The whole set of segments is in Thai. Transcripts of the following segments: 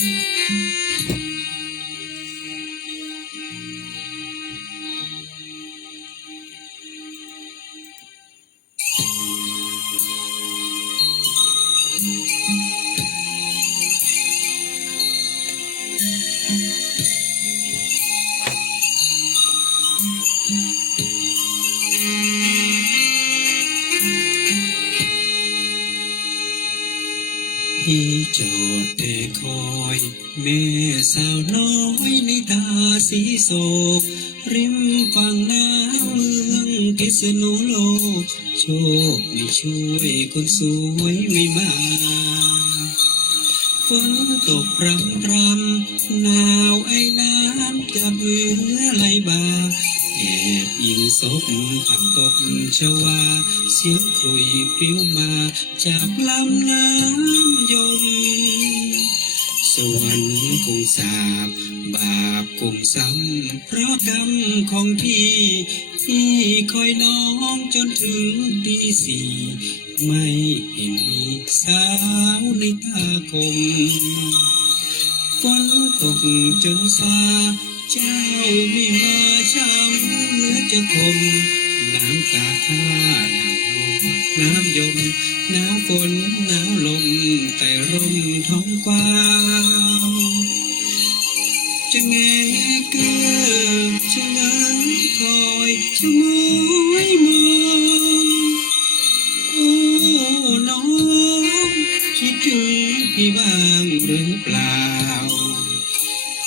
ที่จอดแต่คอยแม่สาวน้อยในตาสีโศกริมฝั่งน้ำเมืองพิษณุโลกโชคไม่ช่วยคนสวยไม่มาฝนตกพรำพรำหนาวไอ้น้ำจับเรือไหลบ่าแอบยิงศพผักตกชวาเสียงครุยปลิวมาจากลำน้ำยมสวรรค์คงสาบบาปคงซ้ำเพราะกรรมของพี่ที่คอยน้องจนถึงตีสี่ไม่เห็นมีสาวในตาคมฝนตกจนซาเจ้าไม่มาช้ำเหลือจะคมน้ำตาข้าน้ำยมน้ำฝนน้ำลมแต่ร่มท้องกว้างจะแงเกือจะเลิงคอยจะมอยมองโอ้น้องคิดถึงพี่บ้างหรือเปล่า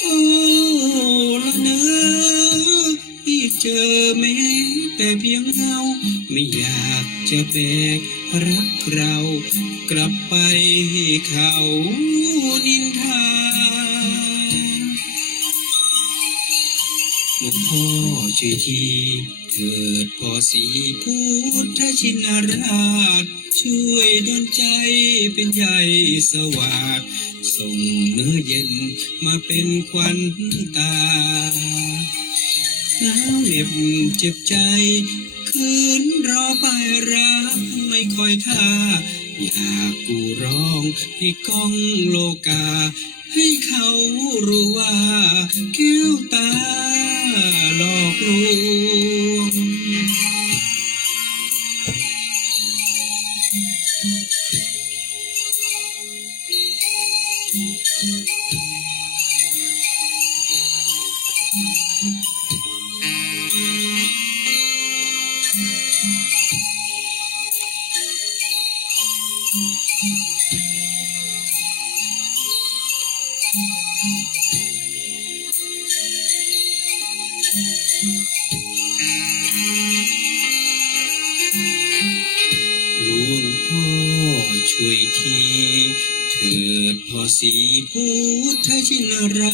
โอ้ละเนอพี่เจอแม้แต่เพียงเงาไม่อยากจะแบกรักเรากลับไปให้เขานินทาหลวงพ่อช่วยทีเถิดพ่อสีพุทธชินราชช่วยดลใจเป็นใหญ่สวัสดิ์ส่งเนื้อเย็นมาเป็นควันตาหนาวเหน็บเจ็บใจคืนรอไปรักไม่คอยท่าอยากกูร้องให้ก้องโลกาให้เขารู้ว่าแก้วตาหลอกลวงหลวงพ่อช่วยทีเถิดพ่อสีพุทธชินรา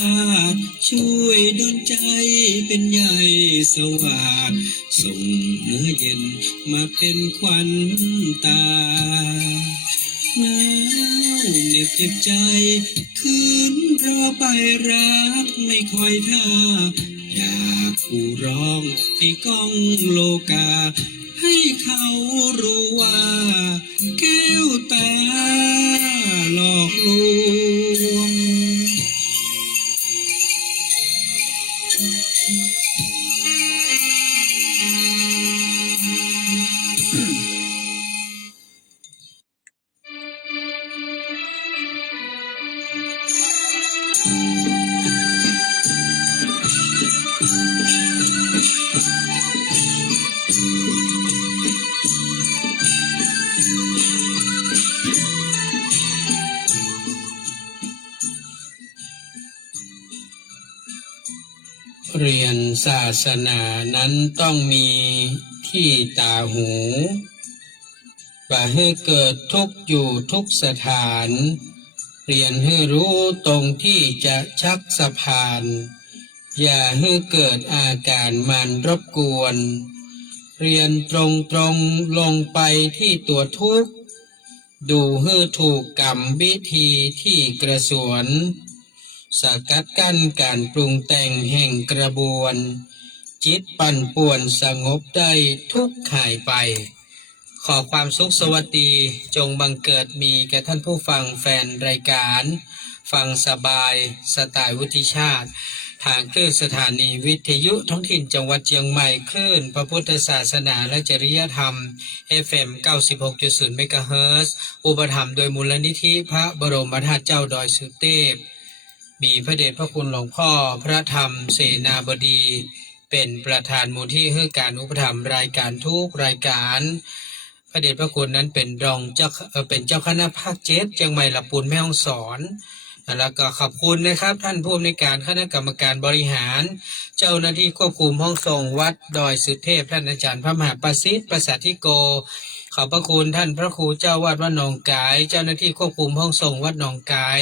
ชช่วยดลใจเป็นใหญ่สวัสดิ์ส่งเนื้อเย็นมาเป็นควันตาหนาวเหน็บเจ็บใจคืนรอไปรักไม่คอยท่าอยากกูร้องให้ก้องโลกาให้เขารู้ว่าแก้วตาหลอกลวงเรียนศาสนานั้นต้องมีที่ตาหูว่าให้เกิดทุกอยู่ทุกสถานเรียนให้รู้ตรงที่จะชักสะพานอย่าให้เกิดอาการมันรบกวนเรียนตรงลงไปที่ตัวทุกข์ดูให้ถูกกรรมวิธีที่กระสวนสกัดกั้นการปรุงแต่งแห่งกระบวนจิตปั่นป่วนสงบได้ทุกข์หายไปข ขอความสุขสวัสดีจงบังเกิดมีแก่ท่านผู้ฟังแฟนรายการฟังสบายสไตล์วุฒิชาติทางคลื่นสถานีวิทยุท้องถิ่นจังหวัดเชียงใหม่คลื่นพระพุทธศาสนาและจริยธรรม FM 96.0 เมกะเฮิรตซ์อุปถัมภ์โดยมูลนิธิพระบรมธาตุเจ้าดอยสุเทพมีพระเดชพระคุณหลวงพ่อพระธรรมเสนาบดีเป็นประธานมูลที่ให้การอุปถัมภ์รายการทุกรายการพระเดชพระคุณนั้นเป็นรองเจ้าเป็นเจ้าคณะภาค7เชียงใหม่ลำพูนแม่ฮ่องสอนแล้วก็ขอบคุณนะครับท่านผู้อำนวยการคณะกรรมการบริหารเจ้าหน้าที่ควบคุมห้องส่งวัดดอยสุเทพท่านอาจารย์พระมหาประสิทธิ์ประสาธิโกขอบพระคุณท่านพระครูเจ้าวาดวัดหนองกายเจ้าหน้าที่ควบคุมห้องส่งวัดหนองกาย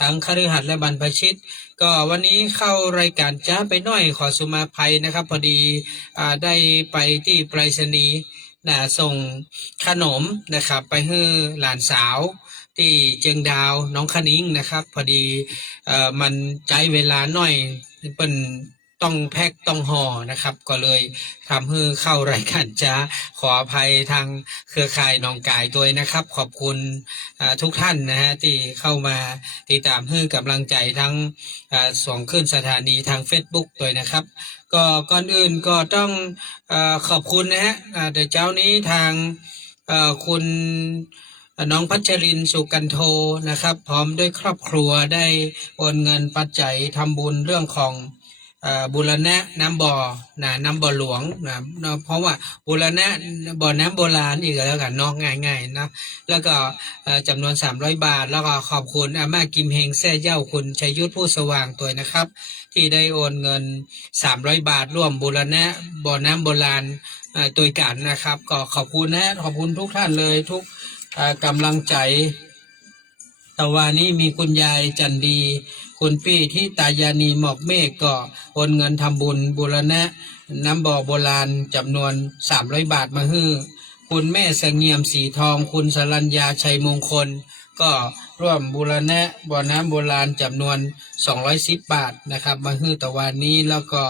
ทั้งคฤหัสถ์และบรรพชิตก็วันนี้เข้ารายการจ้าไปหน่อยขอสุมาภัยนะครับพอดีได้ไปที่ไปรษณีย์ส่งขนมนะครับไปให้หลานสาวที่เจียงดาวน้องคณิ้งนะครับพอดีมันใจเวลาหน่อยเป็นต้องแพ็คต้องห่อนะครับก็เลยทำให้เข้ารายการจ้าขออภัยทางเครือข่ายน้องกายตัวนะครับขอบคุณทุกท่านนะฮะที่เข้ามาติดตามให้กำลังใจทั้งส่งขึ้นสถานีทาง Facebook ตัวนะครับก็ก่อนอื่นก็ต้องขอบคุณนะฮะเดี๋ยวเจ้านี้ทางคุณน้องพัชรินสุกันโทนะครับพร้อมด้วยครอบครัวได้โอนเงินปัจจัยทำบุญเรื่องของบูรณะน้ำบ่อน้ำบ่อหลวงนะเพราะว่าบูรณะบ่อน้ำโบราณอีกแล้วกันนอกง่ายๆนะแล้วก็จำนวน300 บาทแล้วก็ขอบคุณอาม่ากิมเฮงแซ่เย่าคุณชัยยุทธผู้สว่างตัวนะครับที่ได้โอนเงิน300 บาทร่วมบูรณะบ่อน้ำโบราณตัวกันนะครับก็ขอบคุณนะขอบคุณทุกท่านเลยทุกกำลังใจแต่ว่านี้มีคุณยายจันดีคุณปี้ที่ตายานีหมอกเมฆก็โอนเงินทำบุญบูรณะน้ำบ่อโบราณจำนวน300 บาทมาให้คุณแม่เสงี่ยมสีทองคุณสรัญญาชัยมงคลก็ร่วมบูรณะบ่อน้ำโบราณจำนวน210 บาทนะครับมาให้ตะวันนี้แล้วก็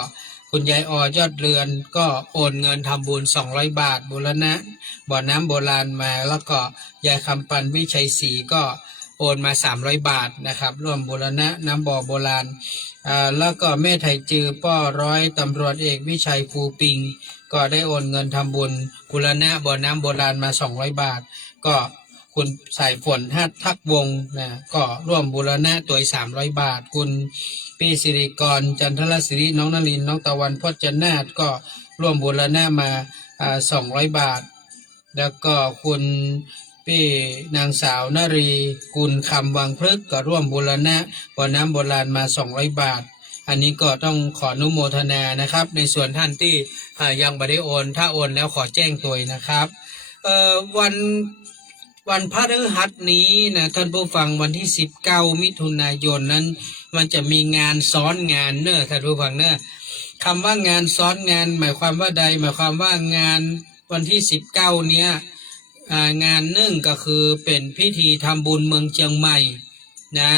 คุณยายอยอดเรือนก็โอนเงินทำบุญ200 บาทบูรณะบ่อน้ำโบราณมาแล้วก็ยายคำปันวิชัยศรีก็โอนมา300 บาทนะครับร่วมบูรณะน้ำบ่อโบราณแล้วก็แม่ไทยจือป้อร้อยตำรวจเอกวิชัยภูปิงก็ได้โอนเงินทำบุญบูรณะบ่อน้ำโบราณมา200 บาทก็คุณสายฝนฮัททักวงนะก็ร่วมบูรณะตัว300 บาทคุณปีสิริกรจันทรศิริน้องนลินน้องตะวันพจนาถก็ร่วมบูรณะมา200 บาทแล้วก็คุณพี่นางสาวนรีกุลคำวังพฤกษ์ก็ร่วมบูรณะบ่อน้ำโบราณมา200 บาทอันนี้ก็ต้องขออนุโมทนานะครับในส่วนท่านที่ยังไม่ได้โอนถ้าโอนแล้วขอแจ้งตัวนะครับวันพฤหัสนี้นะท่านผู้ฟังวันที่19 มิถุนายนนั้นมันจะมีงานซ้อนงานเนอะท่านผู้ฟังเนอะคำว่างานซ้อนงานหมายความว่าใดหมายความว่างานวันที่19เนี้ยงานหนึ่งก็คือเป็นพิธีทำบุญเมืองเชียงใหม่นะ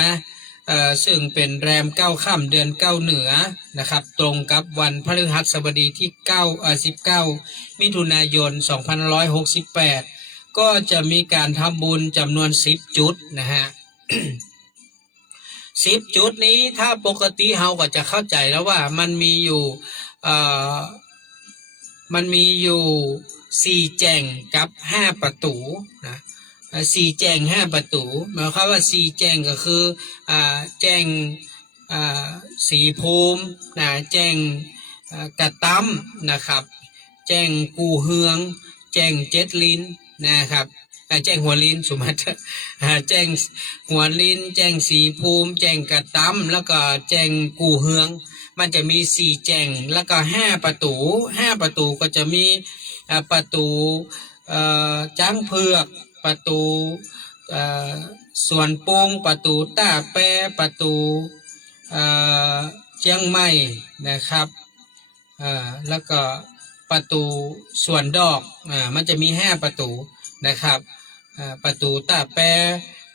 ซึ่งเป็นแรม9 ค่ำเดือน9เหนือนะครับตรงกับวันพฤหัสบดีที่19 มิถุนายน 2568ก็จะมีการทำบุญจำนวน10 จุดนะฮะ 10 จุดนี้ถ้าปกติเราก็จะเข้าใจแล้วว่ามันมีอยู่4 แจ่งกับ5 ประตูนะ4 แจ่ง5 ประตูหมายความว่า4 แจ่งก็คือแจ่งสีภูมินะแจ่งกระตั้มนะครับแจ่งกูเฮืองแจ่งเจ็ดลิ้นนะครับแจ้งหัวลิ้นสุมาตรแจ้งหัวลิ้นแจ้งสีภูมิแจ้งกระตั้มแล้วก็แจ้งกูเฮืองมันจะมี4 แจ้งแล้วก็5 ประตู5 ประตูก็จะมีประตูจ้างเผือกประตูสวนปุงประตูต้าแปประตูเชียงใหม่นะครับแล้วก็ประตูสวนดอกมันจะมี5 ประตูนะครับประตูต้าแป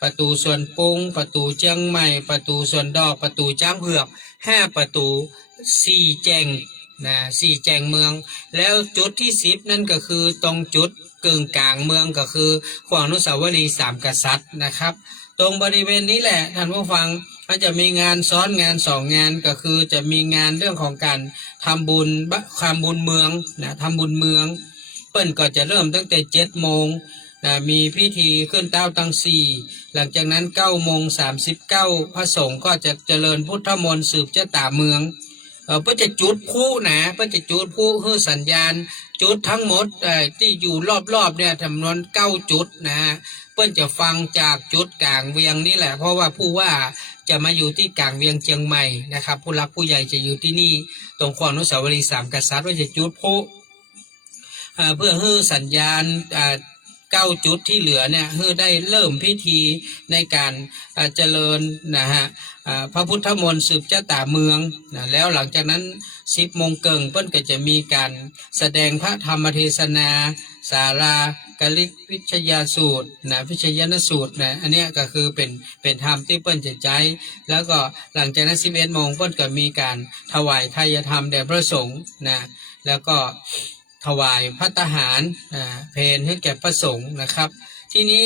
ประตูสวนปุงประตูเชียงใหม่ประตูสวนดอกประตูจ้างเผือก5 ประตู4 แจ้ง4 แจ้งเมืองแล้วจุดที่10นั่นก็คือตรงจุด กึ่งกลางเมืองก็คือขวางอนุสาวรีย์สามกษัตริย์นะครับ ตรงบริเวณนี้แหละท่านผู้ฟังมันจะมีงานซ้อนงานสองงานก็คือจะมีงานเรื่องของการทำบุญเมืองนะทำบุญเมืองเปิ้นก็จะเริ่มตั้งแต่7 โมงนะมีพิธีขึ้นเต้าตังสี่หลังจากนั้น9 โมง 39พระสงฆ์ก็จะเจริญพุทธมนต์สืบชะตาเมืองเพื่อจะจุดพลุนะเพื่อจะจุดพลุเพื่อสัญญาณจุดทั้งหมดที่อยู่รอบๆเนี่ยจำนวน9 จุดนะเพื่อจะฟังจากจุดกลางเวียงนี่แหละเพราะว่าผู้ว่าจะมาอยู่ที่กลางเวียงเชียงใหม่นะครับผู้หลักผู้ใหญ่จะอยู่ที่นี่ตรงขวางอนุสาวรีย์สามกษัตริย์ว่าจะจุดพลุเพื่อให้สัญญาณ9 จุดที่เหลือเนี่ยให้ได้เริ่มพิธีในการเจริญนะฮะพระพุทธมนต์สืบชะตาเมืองนะแล้วหลังจากนั้น10 โมงเกิงเปิ้นก็จะมีการแสดงพระธรรมเทศนาสารากลิกวิชยาสูตรนะวิชยนสูตรนะอันนี้ก็คือเป็นธรรมที่เปิ้นจะใจแล้วก็หลังจากนั้น11 โมงเปิ้นก็มีการถวายทายธรรมแด่พระสงฆ์นะแล้วก็ถวายพระทหารเพลให้แก่พระสงฆ์นะครับทีนี้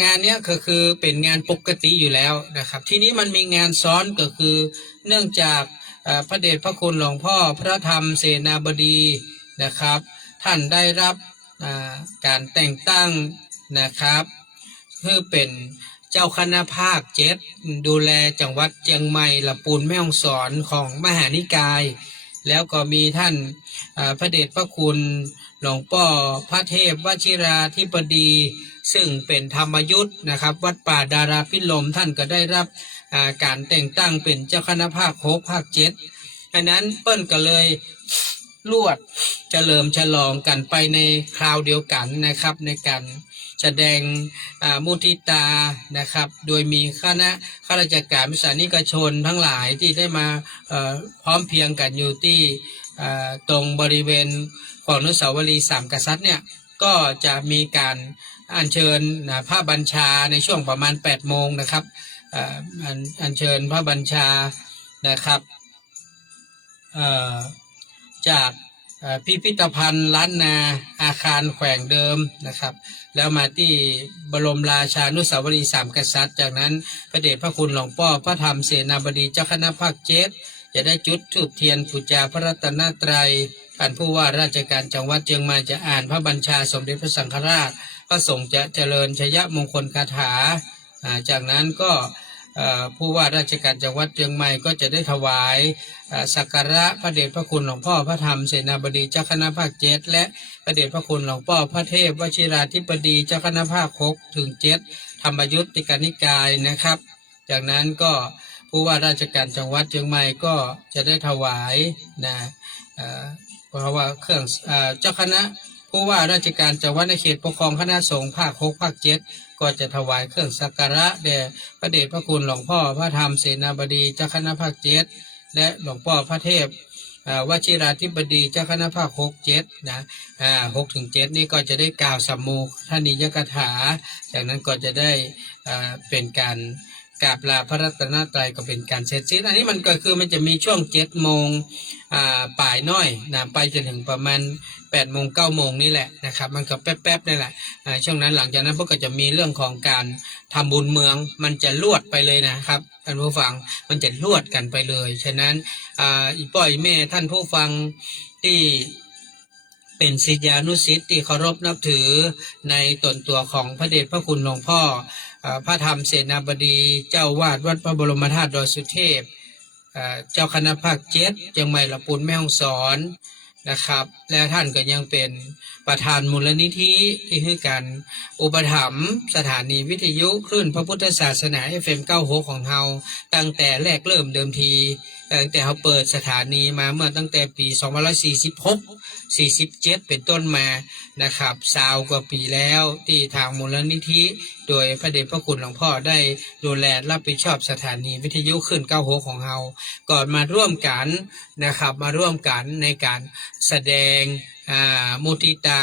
งานนี้ก็คือเป็นงานปกติอยู่แล้วนะครับทีนี้มันมีงานซ้อนก็คือเนื่องจากพระเดชพระคุณหลวงพ่อพระธรรมเสนาบดีนะครับท่านได้รับการแต่งตั้งนะครับเพื่อเป็นเจ้าคณะภาค7ดูแลจังหวัดเชียงใหม่ลำพูนแม่ฮ่องสอนของมหานิกายแล้วก็มีท่านพระเดชพระคุณหลวงพ่อพระเทพวชิราธิบดีซึ่งเป็นธรรมยุทธ์นะครับวัดป่าดาราพิลมท่านก็ได้รับการแต่งตั้งเป็นเจ้าคณะภาค6ภาค7อันนั้นเปิ้นก็เลยลวดเฉลิมฉลองกันไปในคราวเดียวกันนะครับในการแสดงมุทิตานะครับโดยมีคณะข้าราชการวิสานิกชนทั้งหลายที่ได้มาพร้อมเพรียงกันอยู่ที่ตรงบริเวณของอนุสาวรีย์สามกษัตริย์เนี่ยก็จะมีการอัญเชิญพระบัญชาในช่วงประมาณ8 โมงนะครับอัญเชิญพระบัญชานะครับจากพิพิธภัณฑ์ล้านนาอาคารแขวงเดิมนะครับแล้วมาที่บรมราชานุสาวรีย์สามกษัตริย์จากนั้นพระเดชพระคุณหลวงพ่อพระธรรมเสนาบดีเจ้าคณะภาค7จะได้จุดธูปเทียนบูชาพระรัตนตรัยท่านผู้ว่าราชการจังหวัดเชียงใหม่จะอ่านพระบัญชาสมเด็จพระสังฆราชพระสงฆ์จะเจริญชยมงคลคาถาจากนั้นก็ผู้ว่าราชการจังหวัดเชียงใหม่ก็จะได้ถวายสักการะพระเดชพระคุณหลวงพ่อพระธรรมเสนาบดีเจ้าคณะภาค7และพระเดชพระคุณหลวงพ่อพระเทพวชิราธิบดีเจ้าคณะภาค6ถึง7ธรรมยุติกนิกายนะครับจากนั้นก็ผู้ว่าราชการจังหวัดเชียงใหม่ก็จะได้ถวายนะเพราะว่าเครื่องเจ้าคณะผู้ว่าราชการจังหวัดในเขตปกครองคณะสงฆ์ภาค6ภาค7ก็จะถวายเครื่องสักการะแด่พระเดชพระคุณหลวงพ่อพระธรรมเสนาบดีเจ้าคณะภาค7และหลวงพ่อพระเทพวชิราธิบดีเจ้าคณะภาค6 7นะ6 ถึง 7นี่ก็จะได้กล่าวสัมมูทนิยกถาจากนั้นก็จะได้เป็นการกราบลาพระรัตนตรัยก็เป็นการเสร็จสิ้นอันนี้มันก็คือมันจะมีช่วง7 โมงป่ายน้อยนะไปจนถึงประมาณ8 โมง 9 โมงนี่แหละนะครับมันก็แป๊บๆนี่แหละช่วงนั้นหลังจากนั้นพวกก็จะมีเรื่องของการทำบุญเมืองมันจะลวดไปเลยนะครับท่านผู้ฟังมันจะลวดกันไปเลยฉะนั้นอีป้อยแม่ท่านผู้ฟังที่เป็นศิษยานุศิษย์ที่เคารพนับถือในตนตัวของพระเดชพระคุณหลวงพ่อพระธรรมเสนาบดีเจ้าวาดวัดพระบรมธาตุดอยสุเทพเจ้าคณะภาค7จังหวัดลำพูนแม่ฮ่องสอนนะครับและท่านก็ยังเป็นประธานมูลนิธิที่ให้การอุปถัมภ์สถานีวิทยุคลื่นพระพุทธศาสนา FM 96ของเราตั้งแต่แรกเริ่มเดิมทีตั้งแต่เขาเปิดสถานีมาเมื่อตั้งแต่ปี2546-47เป็นต้นมานะครับ20 กว่าปีแล้วที่ทางมูลนิธิโดยพระเดชพระคุณหลวงพ่อได้ดูแลรับผิดชอบสถานีวิทยุคลื่น96ของเราก่อนมาร่วมกันนะครับมาร่วมกันในการแสดงมุทิตา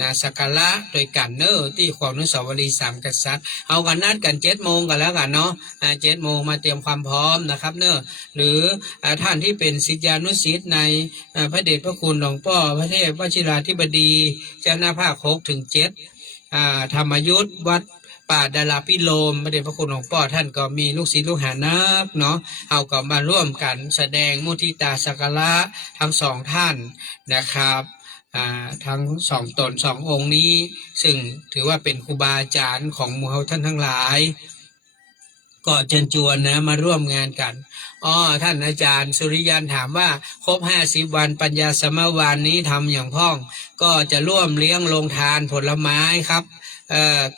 นะสักการะโดยกันเนอร์ที่ความอนุสาวรีย์สามกษัตริย์เอากันนัดกัน7 โมงกันแล้วกันเนาะ7 โมงมาเตรียมความพร้อมนะครับเนอะหรือท่านที่เป็นศิษยานุศิษย์ในพระเดชพระคุณหลวงพ่อพระเทพวชิราธิบดีเจ้าหน้าภาค6 ถึง 7ธรรมยุทธวัดป่าดาราพิโลมพระเดชพระคุณหลวงพ่อท่านก็มีลูกศิษย์ลูกหานักเนาะเอาก็มาร่วมกันแสดงมุทิตาสักการะทั้งสองท่านนะครับทั้ง2 ตน 2 องค์นี้ซึ่งถือว่าเป็นครูบาอาจารย์ของหมู่เฮาท่านทั้งหลายก็เชิญชวนนะมาร่วมงานกันท่านอาจารย์สุริยันถามว่าครบ50 วันปัญญาสมวานนี้ทำอย่างพ้องก็จะร่วมเลี้ยงโรงทานผลไม้ครับ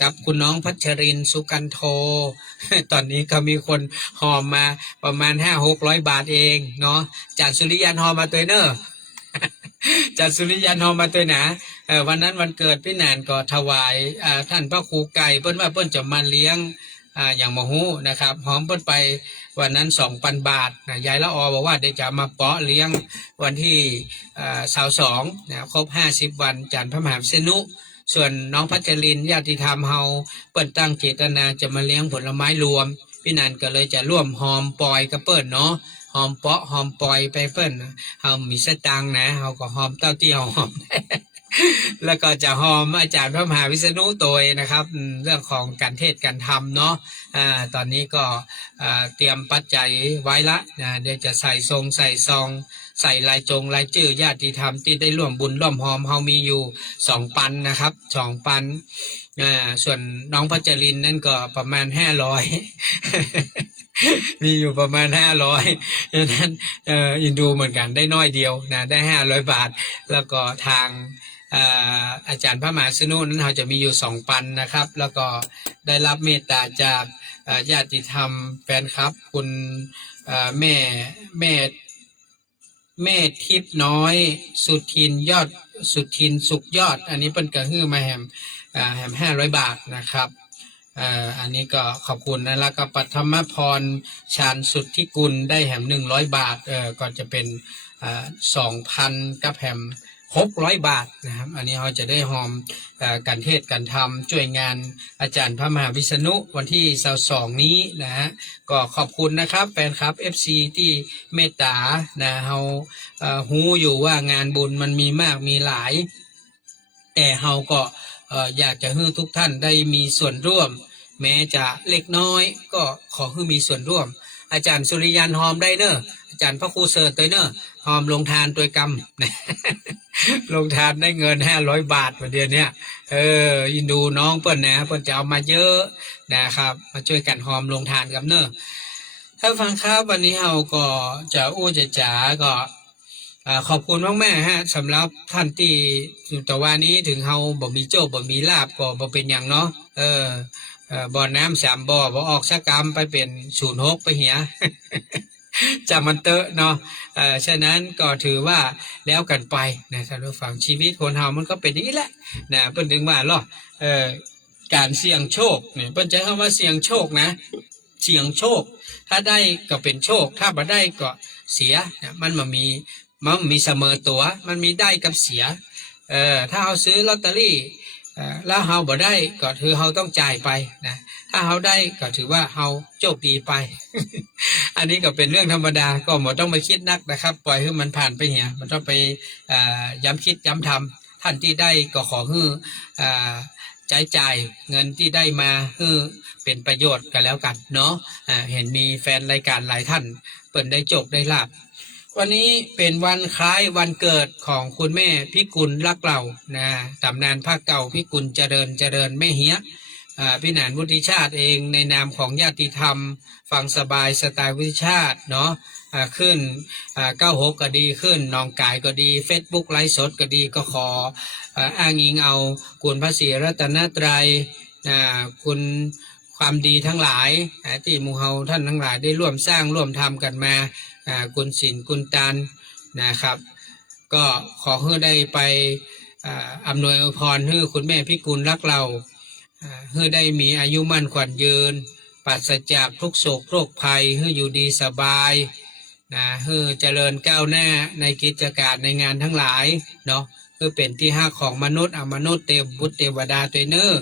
กับคุณน้องพัชรินทร์สุกันโท ตอนนี้ก็มีคนหอมมาประมาณ500-600 บาทเองเนาะจากสุริยันหอมมาตัวเนอะ จากสุริยันหอมมาตัวหนาวันนั้นวันเกิดพี่แนนก็ถวายท่านพระครูไก่เปิ้นว่าเปิ้นจะมาเลี้ยงอย่างมหูนะครับหอมเปิ้นไปวันนั้น2,000 บาทนะยายละออบอกว่าเดี๋ยวจะมาเปาะเลี้ยงวันที่22นะครบ50 วันจันทร์พระมหาวิษณุส่วนน้องพัชรินญาติธรรมเฮาเปิ้นตั้งเจตนาจะมาเลี้ยงผลไม้รวมพี่นันก็เลยจะร่วมหอมปอยกับเปิ้นเนาะหอมเปาะหอมปอยไปเปิ้นเฮามีสตังค์นะเฮาก็หอมเต้าเตี้ยหอม แล้วก็จะหอมอาจารย์พระมหาวิษณุโตยนะครับเรื่องของการเทศการธรรมเนาะตอนนี้ก็เตรียมปัจจัยไว้ละเดี๋ยวจะใส่ทรงใส่ซองใส่ลายจงลายจื่อญาติธรรมที่ได้ร่วมบุญร่วมหอมเฮามีอยู่2 ปันนะครับ2 ปันส่วนน้องพัชรินนั่นก็ประมาณ500 มีอยู่ประมาณ500ดังนั้นอินดูเหมือนกันได้น้อยเดียวนะได้500 บาทแล้วก็ทางอาจารย์พระมหาวิษณุนั้นเราจะมีอยู่2 ปันนะครับแล้วก็ได้รับเมตตาจากญาติธรรมแฟนครับคุณแม่ทิพย์น้อยสุทินสุขยอดอันนี้เป็นกระหือมาแฮม500 บาทนะครับอันนี้ก็ขอบคุณนะแล้วก็ปัทมพรชาญสุทธิกุลได้แฮม100 บาทก็จะเป็น2,000กับแฮม600 บาทนะครับอันนี้เราจะได้หอมการเทศการทำช่วยงานอาจารย์พระมหาวิษณุวันที่22นี้นะฮะก็ขอบคุณนะครับแฟนคลับ FC ที่เมตตานะเราหูอยู่ว่างานบุญมันมีมากมีหลายแต่เราก็อยากจะให้ทุกท่านได้มีส่วนร่วมแม้จะเล็กน้อยก็ขอให้มีส่วนร่วมอาจารย์สุริยันหอมได้เนอะอาจารย์พระครูเสิร์ตตัวเนอะหอมลงทานตัวกรรม ลงทานได้เงิน500 บาทวันเดียวเนี้ยยินดูน้องเปิ้ลนะเปิ้ลจะเอามาเยอะนะครับมาช่วยกันหอมลงทานกับเนอะถ้าฟังครับวันนี้เราก็จะจ๋าก็ขอบคุณมากๆฮะสำหรับท่านที่แต่ว่านี้ถึงเฮาบ่มีโจ้บ่มีลาบก็บ่เป็นอย่างเนาะบ่อน้ำ3 บ่อบ่ออกสักกรรมไปเป็น06ไปเหีย จำมันเตอะเนาะฉะนั้นก็ถือว่าแล้วกันไปนะท่านผู้ฟังชีวิตคนเฮามันก็เป็นอย่างนี้แหละนะเพิ่นถึงว่าเนาะการเสี่ยงโชคเนี่ยเพิ่นใช้คำว่าเสี่ยงโชคนะเสี่ยงโชคถ้าได้ก็เป็นโชคถ้าบ่ได้ก็เสียนะมันมีเสมอตัวมันมีได้กับเสียถ้าเราซื้อลอตเตอรี่แล้วเราบ่ได้ก็ถือเราต้องจ่ายไปนะถ้าเราได้ก็ถือว่าเราโชคดีไป อันนี้ก็เป็นเรื่องธรรมดาก็หมดต้องไปคิดนักนะครับปล่อยให้มันผ่านไปเหี่ยมันต้องไปย้ำคิดย้ำทำท่านที่ได้ก็ขอให้จ่ายเงินที่ได้มาให้เป็นประโยชน์กันแล้วกันเนาะเห็นมีแฟนรายการหลายท่านเปิดได้โชคได้ลาภวันนี้เป็นวันคล้ายวันเกิดของคุณแม่พิกุลรักเรานะตำนานภาคเก่าพิกุลเจริญแม่เฮียพี่หนานวุฒิชาติเองในนามของญาติธรรมฟังสบายสไตล์วุฒิชาติเนาะขึ้น96ก็ดีขึ้นน้องกายก็ดี Facebook ไลฟ์สดก็ดีก็ขออ้างอิงเอาคุณพระศรีรัตนตรัยคุณความดีทั้งหลายที่หมู่เฮาท่านทั้งหลายได้ร่วมสร้างร่วมทำกันมาคุณศิลป์คุณตาลนะครับก็ขอให้ได้ไปอำนวยอวยพรให้คุณแม่พิกุลรักเราให้ได้มีอายุมั่นขวัญยืนปราศจากทุกโศกโรคภัยให้อยู่ดีสบายให้เจริญก้าวหน้าในกิจการในงานทั้งหลายเนาะ คือเป็นที่ฮักของมนุษย์มนุษย์เทวบุตรเทวดาตัวเนอ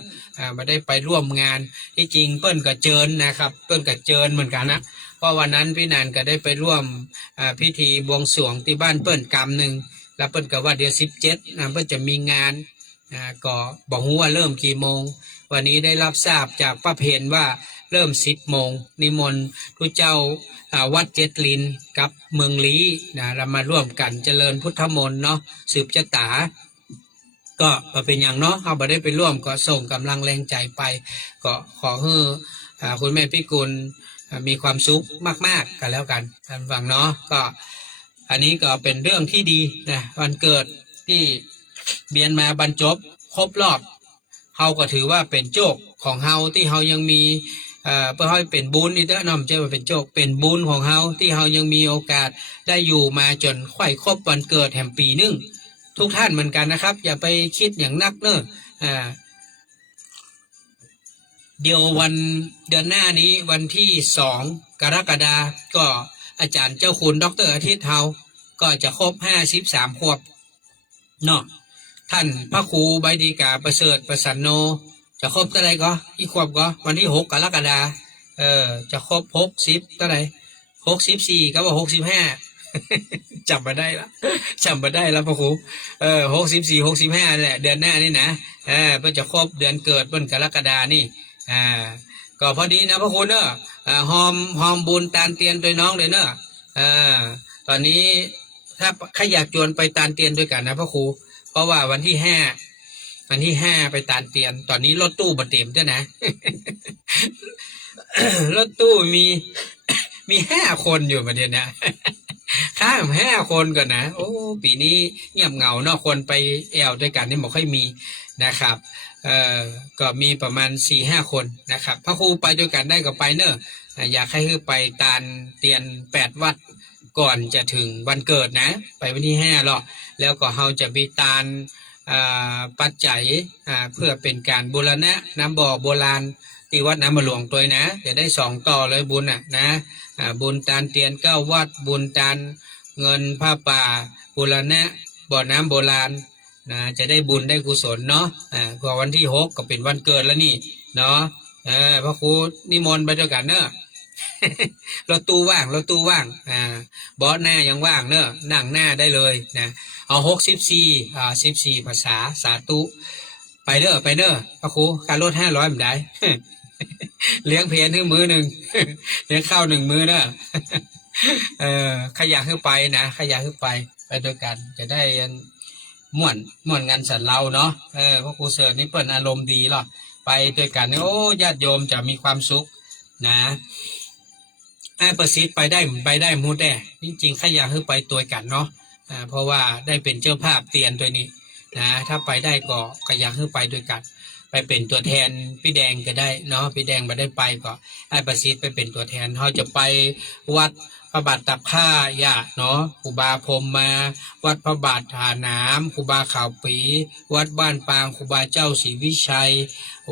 มาได้ไปร่วมงานที่จริงเปิ้นก็เจิญนะครับเปิ้นก็เจิญเหมือนกันนะเพราะวันนั้นพี่นันก็ได้ไปร่วมพิธีบวงสรวงที่บ้านเปิ้นกำหนึ่งแล้วเปิ้นก็ว่าเดือน17เปิ้นจะมีงานก็บอกว่าเริ่มกี่โมงวันนี้ได้รับทราบจากป้าเพนว่าเริ่ม10 โมงนิมนต์ทุเจ้าวัดเจ็ดลินกับเมืองลี้เรามาร่วมกันเจริญพุทธมนต์เนาะสืบชะตาก็เป็นอย่างเนาะเอาไปได้ไปร่วมก็ส่งกำลังแรงใจไปก็ขอให้คุณแม่พิกุลมีความสุขมากๆกันแล้วกันท่านฟังเนาะก็อันนี้ก็เป็นเรื่องที่ดีนะวันเกิดที่เบียนมาบรรจบครบรอบเฮาก็ถือว่าเป็นโชคของเฮาที่เฮายังมีเพื่อให้เป็นบุญนี่เด้อน้อมเจ้าเป็นโชคเป็นบุญของเฮาที่เฮายังมีโอกาสได้อยู่มาจนค่อยครบวันเกิดแห่งปีนึงทุกท่านเหมือนกันนะครับอย่าไปคิดอย่างนักเนอะเดี๋ยววันเดือนหน้านี้วันที่2 กรกฎาคมก็อาจารย์เจ้าคุณดร.อาทิตย์เฮาก็จะครบ53 ขวบเนาะท่านพระครูใบดีกาประเสริฐประสันโนจะครบเท่าไรก็อีกขวบก็วันที่6 กรกฎาคมจะครบ60เท่าไร64ก็ว่า65จำมาได้ละจำมาได้แล้วพระครู64 65แหละเดือนหน้านี่นะเพื่อจะครบเดือนเกิดเพิ่นกรกฎานี่ก็พอดีนะพระครูเนอะหอมบุญตานเตียนโดยน้องเลยเนอะตอนนี้ถ้าใครอยากชวนไปตานเตียนด้วยกันนะพระครูเพราะว่าวันที่5ไปตานเตียนตอนนี้รถตู้บัดเต็มเจ้านะ รถตู้มี5 คนอยู่ประเดี๋ยวนะ ข้าม5 คนก่อนนะโอ้ปีนี้เงียบเหงาเนาะคนไปแอวด้วยกันนี่ไม่ค่อยมีนะครับก็มีประมาณ 4-5 คนนะครับพระครูไปด้วยกันได้ก็ไปเนอะอยากให้ไปตานเตียน8 วัดก่อนจะถึงวันเกิดนะไปวันที่5หรอกแล้วก็เราจะมีตานปัจจัยเพื่อเป็นการบูรณะน้ำบ่อโบราณที่วัดน้ำมะหลวงตัวนะจะได้2 ต่อเลยบุญนะบุญตานเตียน9 วัดบุญตานเงินผ้าป่าบูรณะบ่อน้ำโบราณนะจะได้บุญได้กุศลเนาะพอวันที่6ก็เป็นวันเกิดแล้วนี่เนาะพระครูนิมนต์ไปด้วยกันเนอะรถตู้ว่างเบาะหน้ายังว่างเนอะนั่งหน้าได้เลยนะเอา14 ภาษาสาธุไปเด้อพระครูการลด500ไม่ได้ เลี้ยงเพลนมือหนึ่ง เลี้ยงข้าว1 มื้อเนอะขยักขึ้นไปนะขยักขึ้นไปด้วยกันจะได้ม่วนงานสันเราเนาะพระครูเสริฐนี่เปิ้นอารมณ์ดีหรอไปด้วยกันโอ้ญาติโยมจะมีความสุขนะประสิทธิ์ไปได้หมดแน่จริงๆขยักขึ้นไปตัวกันเนาะเพราะว่าได้เป็นเจ้าภาพเตียนตัวนี้นะถ้าไปได้ก็ขยักขึ้นไปด้วยกันไปเป็นตัวแทนพี่แดงก็ได้เนาะพี่แดงมาได้ไปก็ให้ประสิทธิ์ไปเป็นตัวแทนเขาจะไปวัดพระบาทตับข้ายะเนาะครูบาพรมมาวัดพระบาทฐานน้ำครูบาข่าวปีวัดบ้านปางครูบาเจ้าศรีวิชัย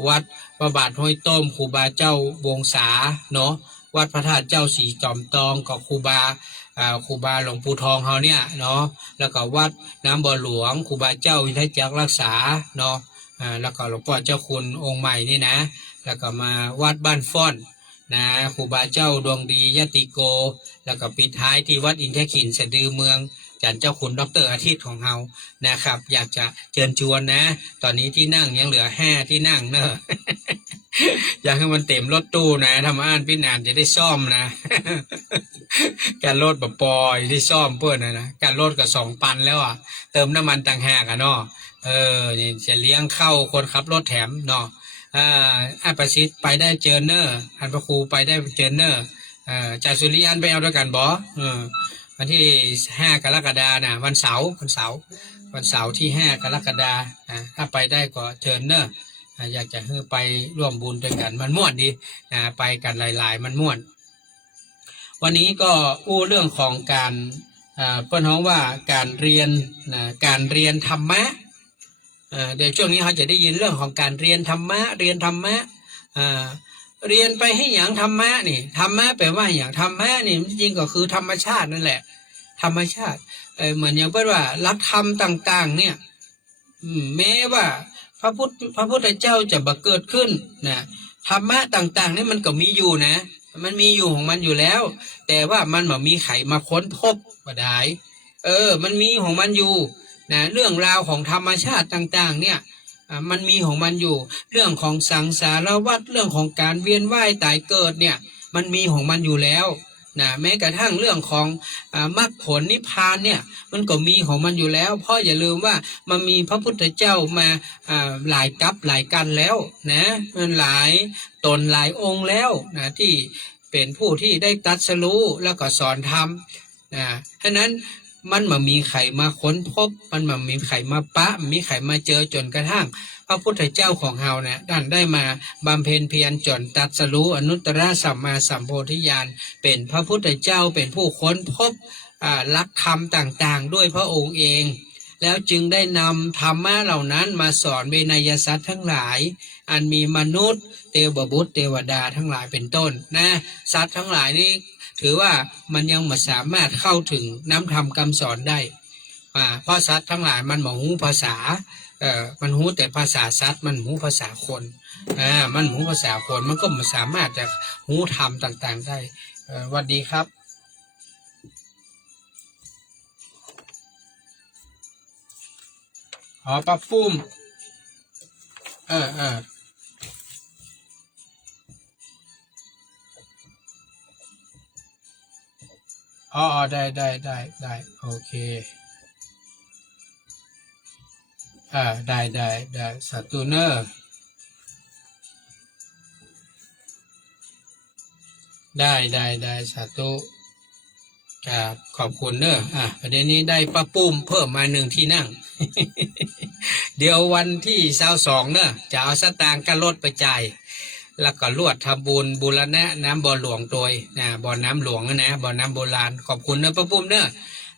วัดพระบาทห้วยต้มครูบาเจ้าวงศาเนาะวัดพระธาตุเจ้าศรีจอมตองกับครูบาหลวงปู่ทองเขาเนี่ยเนาะแล้วก็วัดน้ำบ่อหลวงครูบาเจ้าวิทัยจักรรักษาเนาะแล้วก็หลวงพ่อเจ้าคุณองค์ใหม่นี่นะแล้วก็มาวัดบ้านฟ้อนนะครูบาเจ้าดวงดียติโกแล้วก็ปิดท้ายที่วัดอินทขินสะดือเมืองจันเจ้าคุณดร.อาทิตย์ของเฮานะครับอยากจะเชิญชวนนะตอนนี้ที่นั่งยังเหลือ5 ที่นั่งเนอะ อยากให้มันเต็มรถตู้นะทำอ่านพี่นานจะได้ซ่อมนะ การรถแบบปอยที่ซ่อมเพื่อนนะการรถก็2,000แล้วเติมน้ำมันต่างหากเนาะนี่จะเลี้ยงเข้าคนขับรถแถมเนาะอันประสิทธิ์ไปได้เจอเนอร์อันพระครูไปได้เจอเนอร์จ่าสุริยันไปเอาด้วยกันบอวันที่5 กรกฎาคมนะวันเสาร์ที่5 กรกฎาคมถ้าไปได้ก็เชิญเนอร์อยากจะให้ไปร่วมบุญด้วยกันมันม่วนดีไปกันหลายๆมันม่วนวันนี้ก็อู้เรื่องของการเปิ้นฮ้องว่าการเรียนธรรมะเดี๋ยวช่วงนี้เขาจะได้ยินเรื่องของการเรียนธรรมะเรียนไปให้อย่างธรรมะนี่ธรรมะแปลว่าอย่างธรรมะนี่จริงก็คือธรรมชาตินั่นแหละธรรมชาติเหมือนอย่างเปิ้นว่าหลักธรรมต่างๆเนี่ย แม้ว่าพระพุทธเจ้าจะบังเกิดขึ้นนะธรรมะต่างๆนี่มันก็มีอยู่นะมันมีอยู่ของมันอยู่แล้ว แต่ว่ามันไม่มีใครมาค้นพบก็ได้มันมีของมันอยู่นะเรื่องราวของธรรมชาติต่างๆเนี่ยมันมีของมันอยู่เรื่องของสังสารวัฏเรื่องของการเวียนว่ายตายเกิดเนี่ยมันมีของมันอยู่แล้วนะแม้กระทั่งเรื่องของมรรคผลนิพพานเนี่ยมันก็มีของมันอยู่แล้วเพราะอย่าลืมว่ามันมีพระพุทธเจ้ามาหลายกัปหลายกันแล้วนะมันหลายตนหลายองค์แล้วนะที่เป็นผู้ที่ได้ตรัสรู้แล้วก็สอนธรรมนะฉะนั้นมันไม่มีใครมาค้นพบมันไม่มีใครมาปะมีใครมาเจอจนกระทั่งพระพุทธเจ้าของเราเนี่ยท่านได้มาบำเพ็ญเพียรจนตรัสรู้อนุตตรสัมมาสัมโพธิญาณเป็นพระพุทธเจ้าเป็นผู้ค้นพบหลักธรรมต่างๆด้วยพระองค์เองแล้วจึงได้นำธรรมะเหล่านั้นมาสอนเวนยสัตว์ทั้งหลายอันมีมนุษย์เทวบุตรเทวดาทั้งหลายเป็นต้นนะสัตว์ทั้งหลายนี้ถือว่ามันยังไม่สามารถเข้าถึงน้ำธรรมคำสอนได้เพราะสัตว์ทั้งหลายมันบ่ฮู้ภาษามันฮู้แต่ภาษาสัตว์มันฮู้ภาษาคนมันฮู้ภาษาคนมันก็ไม่สามารถจะฮู้ธรรมต่างๆได้สวัสดีครับป้าปุ้มเออได้โอเคได้สาธุเนอร์ได้สาธุครับขอบคุณเนอะประเด็นนี้ได้ป้าปุ้มเพิ่มมาหนึ่งที่นั่ง เดี๋ยววันที่22เนอะจะเอาสตางค์กันรถไปจ่ายแล้วก็ลวดทำบุญบูรณะน้ำบ่อหลวงโดยนะบ่อน้ำหลวงนะบ่อน้ำโบราณขอบคุณเนอะป้าปุ้มเนอะ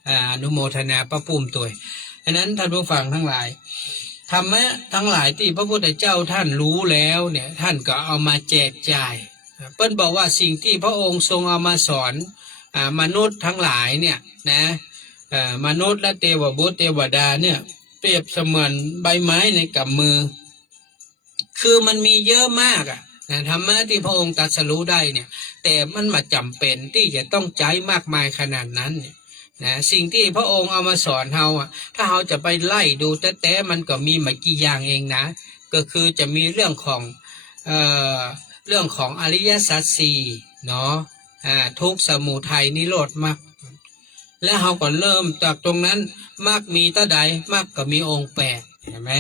อนุโมทนาป้าปุ้มตัวอันนั้นท่านผู้ฟังทั้งหลายธรรมะทั้งหลายที่พระพุทธเจ้าท่านรู้แล้วเนี่ยท่านก็เอามาแจกจ่ายเปิ้ลบอกว่าสิ่งที่พระองค์ทรงเอามาสอนมนุษย์ทั้งหลายเนี่ยนะมนุษย์และเทวบุตรเทวดาเนี่ยเปรียบเสมือนใบไม้ในกำมือคือมันมีเยอะมากนะธรรมะที่พระองค์ตรัสรู้ได้เนี่ยแต่มันมาจำเป็นที่จะต้องใจมากมายขนาดนั้นเนี่ยนะสิ่งที่พระองค์เอามาสอนเราถ้าเราจะไปไล่ดูแต่มันก็มีไม่กี่อย่างเองนะก็คือจะมีเรื่องของอริยสัจสี่เนาะทุกข์สมุทัยนิโรธมรรคแล้วเราก็เริ่มจากตรงนั้นมรรคมีเท่าใดมรรคก็มีองค์8เห็นไหม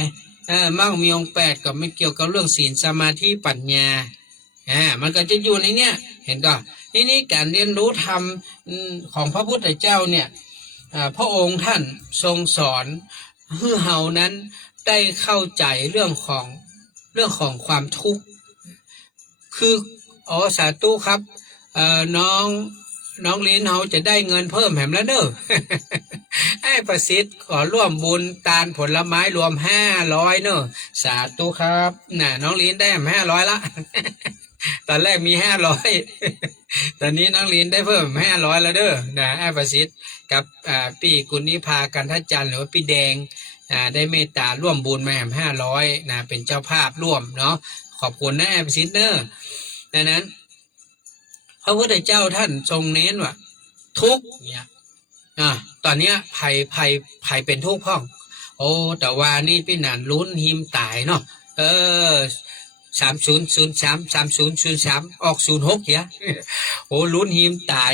มรรคมีองค์8ก็ไม่เกี่ยวกับเรื่องศีลสมาธิปัญญามันก็จะอยู่ในเนี้ยเห็นก็นี่การเรียนรู้ธรรมของพระพุทธเจ้าเนี่ยพระองค์ท่านทรงสอนให้เฮานั้นได้เข้าใจเรื่องของความทุกข์คือสาธุครับน้องลิ้นเฮาจะได้เงินเพิ่มแหมแล้วเด้อ ให้ประสิทธิ์ขอร่วมบุญตาลผลไม้รวม500เนอะสาธุครับน้องลิ้นได้500ละตอนแรกมี500ตอนนี้น้องลิ้นได้เพิ่ม500แล้วเด้อให้ประสิทธิ์กับพี่กุณิภากันทัจจันทร์หรือว่าพี่แดงได้เมตตาร่วมบุญมา500เป็นเจ้าภาพร่วมเนาะขอบคุณนะประสิทธิ์เนอะดังนั้นพระพุทธเจ้าท่านทรงเน้นว่าทุกเนี่ยตอนเนี้ยภัยเป็นทุกข์พ้องแต่ว่านี่พี่นันลุ้นหิมตายเนาะ30033003ออก06เหี้ยลุ้นหิมตาย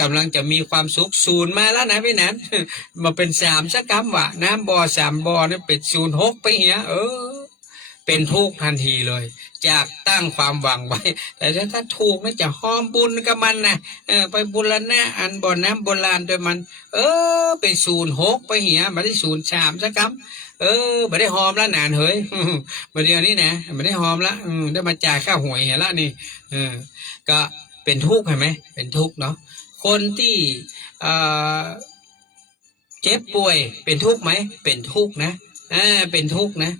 กำลังจะมีความสุข0มาแล้วนะพี่นันมาเป็น3สักคำว่ะน้ำบ่อ3บ่อนี่เป็น06ไปเหี้ยเป็นทุกข์ทันทีเลยจากตั้งความหวังไว้แต่ถ้าถูกนะจะหอมบุญกับมันนะไปบุรณะอันบ่อน้ำโบราณด้วยมันเป็น06ไปเหี้ยมาได้03สักคำไม่ได้หอมแล้วนานเฮ้ยมาเดียวนี้นะไม่ได้หอมละได้มาจ่ายค่าหวยเห็นละนี่ก็เป็นทุกข์เห็นไหมเป็นทุกข์เนาะคนที่เจ็บป่วยเป็นทุกข์ไหมเป็นทุกข์นะเป็นทุกข์นะ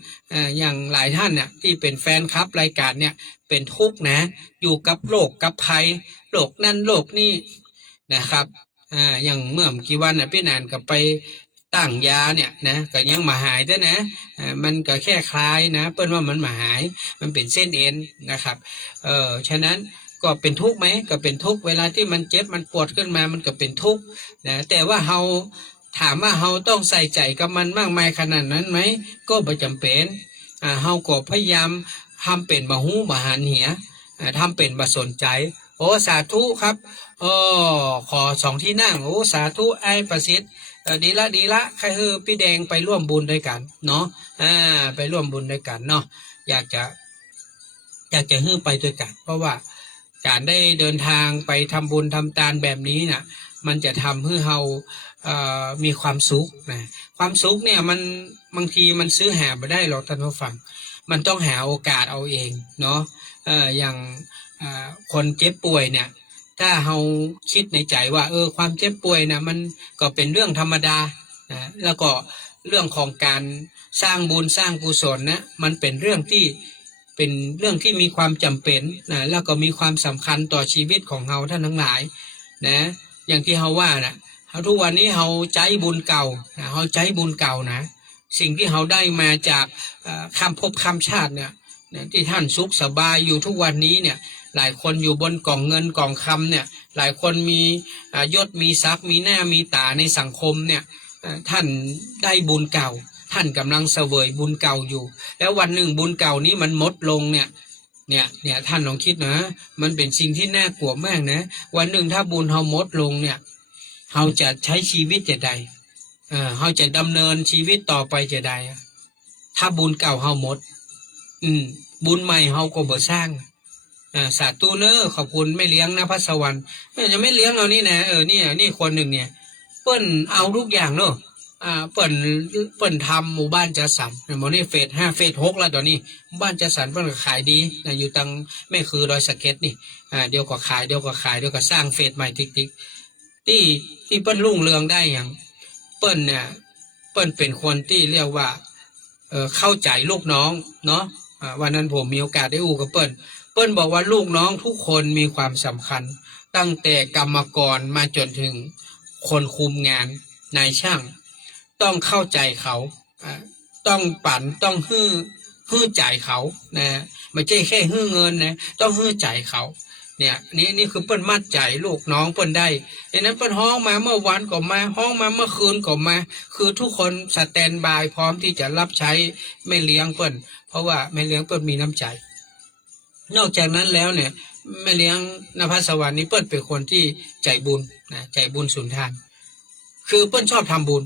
อย่างหลายท่านเนี่ยที่เป็นแฟนคลับรายการเนี่ยเป็นทุกข์นะอยู่กับโรคกับภัยโรคนั่นโรคนี่นะครับอย่างเมื่อกี่วันพี่นานกับไป ตั้งยาเนี่ยนะก็ยังมาหายด้วยนะมันก็แค่คลายนะเปิ้นว่ามันมาหายมันเป็นเส้นเอ็นนะครับฉะนั้นก็เป็นทุกข์ไหมก็เป็นทุกข์เวลาที่มันเจ็บมันปวดขึ้นมามันก็เป็นทุกข์นะแต่ว่าเฮาถามว่าเฮาต้องใส่ใจกับมันมากมายขนาดนั้นไหมก็ไม่จำเป็นเฮาก็พยายามทำเป็นบ่ฮู้บ่หันเหียทำเป็นบ่สนใจโอ้สาธุครับขอสองที่นั่งโอ้สาธุไอ้ประสิทธิ์ดีละดีละใครคือพี่แดงไปร่วมบุญด้วยกันเนาะไปร่วมบุญด้วยกันเนาะอยากจะฮื้อไปด้วยกันเพราะว่าการได้เดินทางไปทำบุญทำทานแบบนี้น่ะมันจะทำให้เรามีความสุขนะความสุขเนี่ยมันบางทีมันซื้อหาไม่ได้หรอกท่านผู้ฟังมันต้องหาโอกาสเอาเองเนาะอย่างคนเจ็บป่วยเนี่ยถ้าเราคิดในใจว่าความเจ็บป่วยนะมันก็เป็นเรื่องธรรมดานะแล้วก็เรื่องของการสร้างบุญสร้างกุศลนะมันเป็นเรื่องที่มีความจำเป็นนะแล้วก็มีความสำคัญต่อชีวิตของเราท่านทั้งหลายนะอย่างที่เราว่านะทุกวันนี้เราใจบุญเก่านะเราใจบุญเก่านะสิ่งที่เราได้มาจากคำภพคำชาติเนี่ยที่ท่านสุขสบายอยู่ทุกวันนี้เนี่ยหลายคนอยู่บนกล่องเงินกล่องคำเนี่ยหลายคนมียศมีทรัพย์มีหน้ามีตาในสังคมเนี่ยท่านได้บุญเก่าท่านกำลังเสวยบุญเก่าอยู่แล้ววันหนึ่งบุญเก่านี้มันหมดลงเนี่ยท่านลองคิดนะมันเป็นสิ่งที่น่ากลัวมากนะวันหนึ่งถ้าบุญเราหมดลงเนี่ยเราจะใช้ชีวิตจะใดเราจะดำเนินชีวิตต่อไปจะใดถ้าบุญเก่าเราหมดบุญใหม่เราก็บ่สร้างสาธุเนอขอบคุณไม่เลี้ยงนะพระสวรรค์จะไม่เลี้ยงเรานี่นะนี่คนหนึ่งเนี่ยเปิ้นเอาทุกอย่างเนอะเปิ้นทำหมู่บ้านจัดสรรหมู่นี่เฟส 5เฟส 6แล้วตอนนี้หมู่บ้านจัดสรรเปิ้นก็ขายดีอยู่ตังแม่คือดอยสะเก็ดนี่เดี๋ยวก็ขายเดี๋ยวก็สร้างเฟสใหม่ติ๊กที่เปิ้นรุ่งเรืองได้อย่างเปิ้นเนี่ยเปิ้นเป็นคนที่เรียกว่าเข้าใจลูกน้องเนาะวันนั้นผมมีโอกาสได้กับเปิ้นบอกว่าลูกน้องทุกคนมีความสำคัญตั้งแต่กรรมกรมาจนถึงคนคุมงานนายช่างต้องเข้าใจเขาต้องปั่นต้องฮื้อใจเขานะไม่ใช่แค่ฮื้อเงินนะต้องฮื้อใจเขาเนี่ยนี่คือเปิ้นมัดใจลูกน้องเปิ้นได้ดังนั้นเปิ้นห้องมาเมื่อวันก็มาห้องมาเมื่อคืนก็มาคือทุกคนสแตนบายพร้อมที่จะรับใช้แม่เลี้ยงเปิ้นเพราะว่าแม่เลี้ยงเปิ้นมีน้ำใจนอกจากนั้นแล้วเนี่ยแม่เลี้ยงนภัสสวรรค์นี้เปิ้นเป็นคนที่ใจบุญนะใจบุญสุนทานคือเปิ้นชอบทำบุญ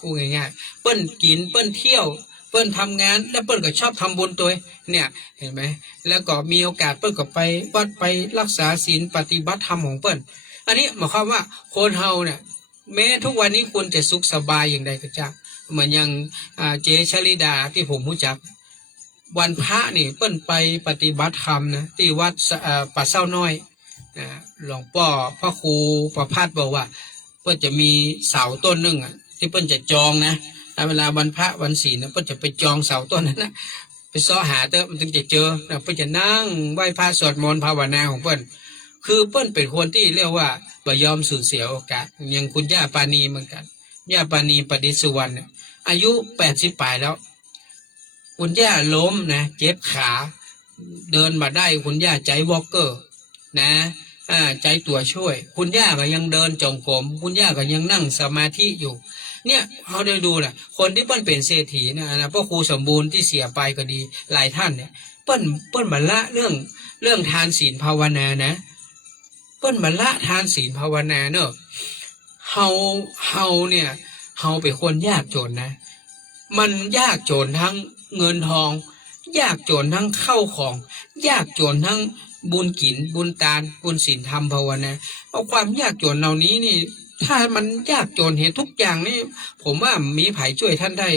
พูดง่ายๆเปิ้นกินเปิ้นเที่ยวเปิ้นทำงานแล้วเปิ้นก็ชอบทำบุญตัวเนี่ยเห็นไหมแล้วก็มีโอกาสเปิ้นก็ไปวัดไปรักษาศีลปฏิบัติธรรมของเปิ้นอันนี้หมายความว่าคนเฮาเนี่ยแม้ทุกวันนี้คุณจะสุขสบายอย่างใดก็จ้าเหมือนอย่างเจชลิดาที่ผมรู้จักวันพระนี่เปิ้นไปปฏิบัติธรรมนะที่วัดป่าเศร้าน้อยหลวงพ่อพระครูประภาสบอกว่าเปิ้นจะมีเสาต้นหนึ่งที่เปิ้นจะจองนะเวลาวันพระวันศีลนะเปิ้นจะไปจองเสาต้นนั้นนะไปซ้อหามันถึงจะเจอเปิ้นจะนั่งไหว้พระสวดมนต์ภาวนาของเปิ้นคือเปิ้นเป็นคนที่เรียกว่าบ่ยอมสูญเสียโอกาสอย่างคุณย่าปานีเหมือนกันย่าปานีปฏิสุวรรณอายุ80 ปลายแล้วคุณย่าล้มนะเจ็บขาเดินมาได้คุณย่าใจวอล์กเกอร์นะใจตัวช่วยคุณย่าก็ยังเดินจงกรมคุณย่าก็ยังนั่งสมาธิอยู่เนี่ยเขาได้ดูแหละคนที่เปิ้นเป็นเศรษฐีนะพ่อครูสมบูรณ์ที่เสียไปก็ดีหลายท่านเนี่ยเปิ้นมาละเรื่องทานศีลภาวนานะเปิ้นมาละทานศีลภาวนาเนอะเฮาเนี่ยเฮาเป็นคนยากจนนะมันยากจนทั้งเงินทองยากจนทั้งเข้าของยากจนทั้งบุญกินบุญทานบุญศีลธรรมภาวนาเอาความยากจนเหล่านี้นี่ถ้ามันยากจนเห็นทุกอย่างนี่ผมว่ามีไผช่วยท่านได้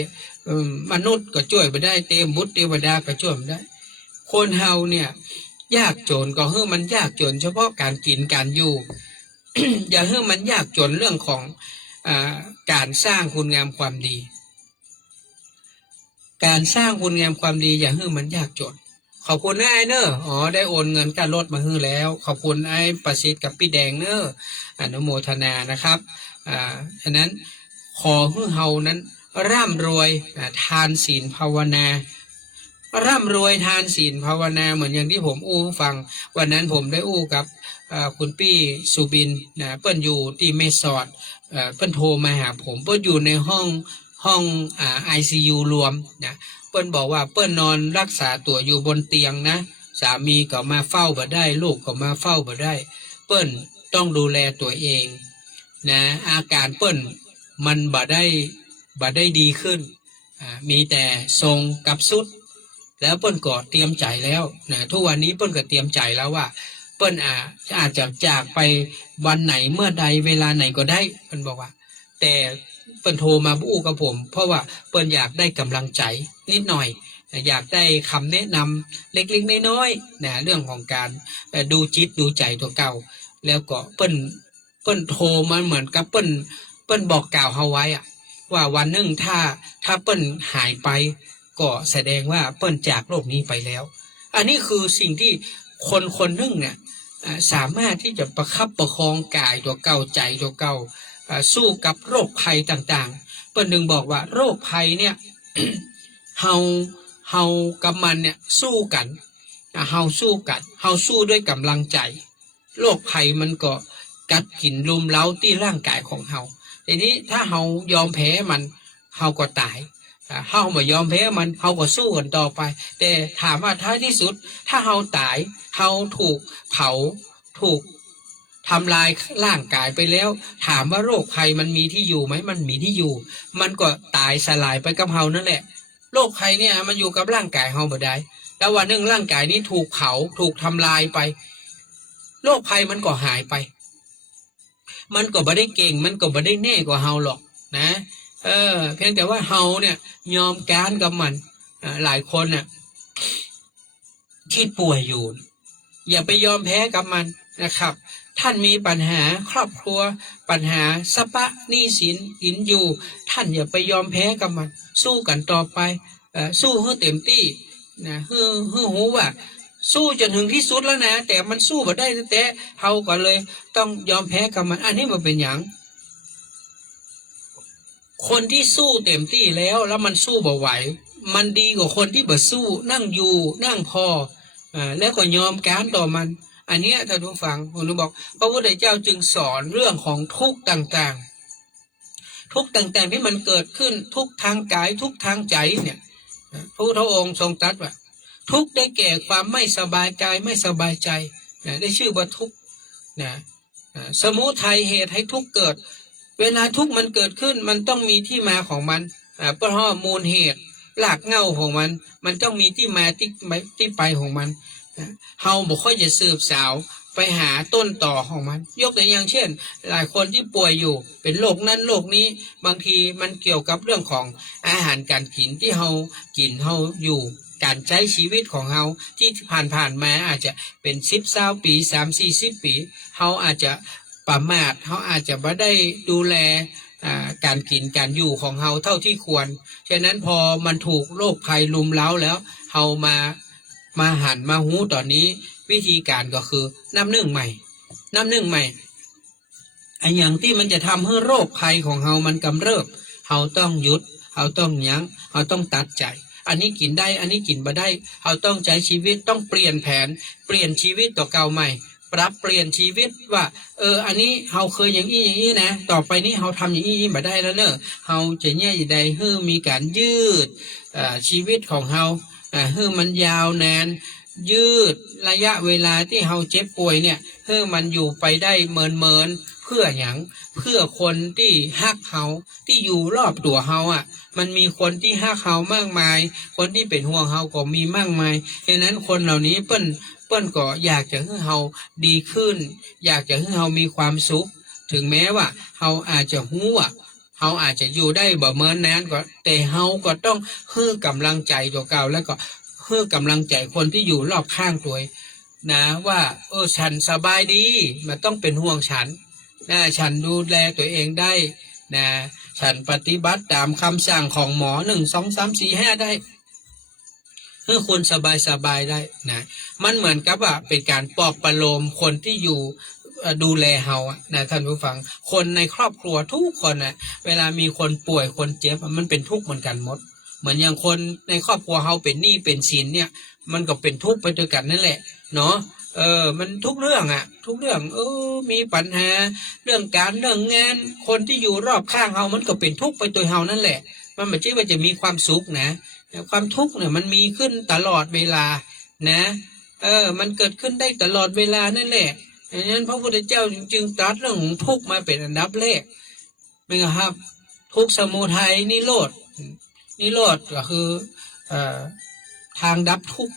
มนุษย์ก็ช่วยไปได้เทพบุตรเทวดาก็ช่วยได้คนเฮาเนี่ยยากจนก็มันยากจนเฉพาะการกินการอยู่ อย่ามันยากจนเรื่องของการสร้างคุณงามความดีการสร้างคุณงามความดีอย่ามันยากจนขอบคุณไอ้เนอะได้โอนเงินการลดมาแล้วขอบคุณไอ้ประสิทธิ์กับพี่แดงเนอะอนุโมทนานะครับฉะนั้น ขอให้เฮานั้นร่ำรวยทานศีลภาวนาร่ำรวยทานศีลภาวนาเหมือนอย่างที่ผมอู้ให้ฟังวันนั้นผมได้อู้กับคุณปี้สุบินนะเปิ้นอยู่ที่เมสอดเปิ้นโทรมาหาผมเปิ้นอยู่ในห้องICU รวมนะเปิ้นบอกว่าเปิ้นนอนรักษาตัวอยู่บนเตียงนะสามีก็มาเฝ้าบ่ได้ลูกก็มาเฝ้าบ่ได้เปิ้นต้องดูแลตัวเองนะอาการเปิ้นมันบ่ได้ดีขึ้นมีแต่ทรงกับสุดแล้วเปิ้นก็เตรียมใจแล้วนะทุกวันนี้เปิ้นก็เตรียมใจแล้วว่าเปิ้นอาจจะจากไปวันไหนเมื่อใดเวลาไหนก็ได้เปิ้นบอกว่าแต่เปิ้นโทรมาอู้กับผมเพราะว่าเปิ้นอยากได้กำลังใจนิดหน่อยอยากได้คำแนะนำเล็กๆน้อยๆนะเรื่องของการดูจิตดูใจตัวเก่าแล้วก็เปิ้นโทรมาเหมือนกับเปิ้นบอกกล่าวเฮาไว้ว่าวันหนึ่งถ้าเปิ้นหายไปก็แสดงว่าเปิ้นจากโลกนี้ไปแล้วอันนี้คือสิ่งที่คนหนึ่งเนี่ยสามารถที่จะประคับประคองกายตัวเก่าใจตัวเก่าสู้กับโรคภัยต่างๆเปิ้นหนึ่งบอกว่าโรคภัยเนี่ย เฮากับมันเนี่ยสู้กันเฮาสู้ด้วยกำลังใจโรคภัยมันก็กัดกินรุมเร้าที่ร่างกายของเฮาทีนี้ถ้าเฮายอมแพ้มันเฮาก็ตายเฮาไม่ยอมแพ้มันเฮาก็สู้กันต่อไปแต่ถามว่าท้ายที่สุดถ้าเฮาตายเฮาถูกเผาถูกทำลายร่างกายไปแล้วถามว่าโรคภัยมันมีที่อยู่ไหมมันมีที่อยู่มันก็ตายสลายไปกับเฮานั่นแหละโรคภัยเนี่ยมันอยู่กับร่างกายเฮาบ่ได้แล้ววันหนึ่งร่างกายนี้ถูกเผาถูกทำลายไปโรคภัยมันก็หายไปมันก็บ่ได้เก่งมันก็บ่ได้แน่กว่าเฮาหรอกนะเพียงแต่ว่าเฮาเนี่ยยอมการกับมันหลายคนน่ะที่ป่วยอยู่อย่าไปยอมแพ้กับมันนะครับท่านมีปัญหาครอบครัวปัญหาสปะหนี้สินกินอยู่ท่านอย่าไปยอมแพ้กับมันสู้กันต่อไปสู้ให้เต็มที่นะให้หูว่าสู้จนถึงที่สุดแล้วนะแต่มันสู้บ่ได้แต่เฮาก็เลยต้องยอมแพ้กับมันอันนี้มันเป็นอย่างคนที่สู้เต็มที่แล้วมันสู้บ่ไหวมันดีกว่าคนที่บ่สู้นั่งอยู่นั่งพอแล้วก็ยอมการต่อมันอันนี้ท่านผู้ฟังผมบอกพระพุทธเจ้าจึงสอนเรื่องของทุกข์ต่างๆทุกข์ต่างๆที่มันเกิดขึ้นทุกทางกายทุกทางใจเนี่ยพระพุทธองค์ทรงตรัสว่าทุกข์ได้แก่ความไม่สบายกายไม่สบายใจได้ชื่อว่าทุกข์สมุทัยเหตุให้ทุกข์เกิดเวลาทุกข์มันเกิดขึ้นมันต้องมีที่มาของมันเพราะมูลเหตุรากเหง้าของมันต้องมีที่มาที่ไปของมันเฮาบ่ค่อยจะสืบสาวไปหาต้นต่อของมันยกตัวอย่างเช่นหลายคนที่ป่วยอยู่เป็นโรคนั้นโรคนี้บางทีมันเกี่ยวกับเรื่องของอาหารการกินที่เฮากินเฮาอยู่การใช้ชีวิตของเฮาที่ผ่านมาอาจจะเป็น10-20 ปี30-40 ปีเฮาอาจจะประมาทเฮาอาจจะไม่ได้ดูแลการกินการอยู่ของเฮาเท่าที่ควรฉะนั้นพอมันถูกโรคภัยลุมเล้าแล้วเฮามาหันมาหูตอนนี้วิธีการก็คือน้ำนึ่งใหม่ไอ้อย่างที่มันจะทำให้โรคภัยของเฮามันกำเริบเฮาต้องหยุดเฮาต้องยั้งเฮาต้องตัดใจอันนี้กินได้อันนี้กินบ่ได้เฮาต้องใช้ชีวิตต้องเปลี่ยนแผนเปลี่ยนชีวิตต่อเก่าใหม่ปรับเปลี่ยนชีวิตว่าอันนี้เฮาเคยอย่างนี้นะต่อไปนี้เฮาทำอย่างนี้บ่ได้แล้วเนอะเฮาจะแย่ใดให้มีการยืดชีวิตของเฮาให้มันยาวนานยืดระยะเวลาที่เฮาเจ็บป่วยเนี่ยให้มันอยู่ไปได้เมินเพื่ออย่างเพื่อคนที่ฮักเฮาที่อยู่รอบตัวเฮามันมีคนที่ฮักเฮามากมายคนที่เป็นห่วงเฮาก็มีมากมายฉะนั้นคนเหล่านี้เปิ้นก็อยากจะให้เฮาดีขึ้นอยากจะให้เฮามีความสุขถึงแม้ว่าเฮาอาจจะหู้เฮาอาจจะอยู่ได้บ่เมินนานก็แต่เฮาก็ต้องให้กำลังใจตัวเก่าแล้วก็ให้กำลังใจคนที่อยู่รอบข้างตัวนะว่าฉันสบายดีมันต้องเป็นห่วงฉันดูแลตัวเองได้นะฉันปฏิบัติตามคำสั่งของหมอ1 2 3 4 5ได้เพื่อคนสบายได้นะมันเหมือนกับว่าเป็นการปลอบประโลมคนที่อยู่ ดูแลเฮาอะนะท่านผู้ฟังคนในครอบครัวทุกคนนะเวลามีคนป่วยคนเจ็บมันเป็นทุกข์เหมือนกันหมดเหมือนอย่างคนในครอบครัวเฮาเป็นหนี้เป็นสินเนี่ยมันก็เป็นทุกข์ไปด้วยกันนั่นแหละเนาะมันทุกเรื่องอะทุกเรื่องมีปัญหาเรื่องการเรื่องงานคนที่อยู่รอบข้างเฮามันก็เป็นทุกข์ไปตัวเฮานั่นแหละมันไม่ใช่ว่าจะมีความสุขนะความทุกข์เนี่ยมันมีขึ้นตลอดเวลานะมันเกิดขึ้นได้ตลอดเวลานั่นแหละดังนั้นพระพุทธเจ้าจึงตรัสเรื่องของทุกข์มาเป็นอันดับแรกเป็นไงครับทุกข์สมุทัยนิโรธก็คือทางดับทุกข์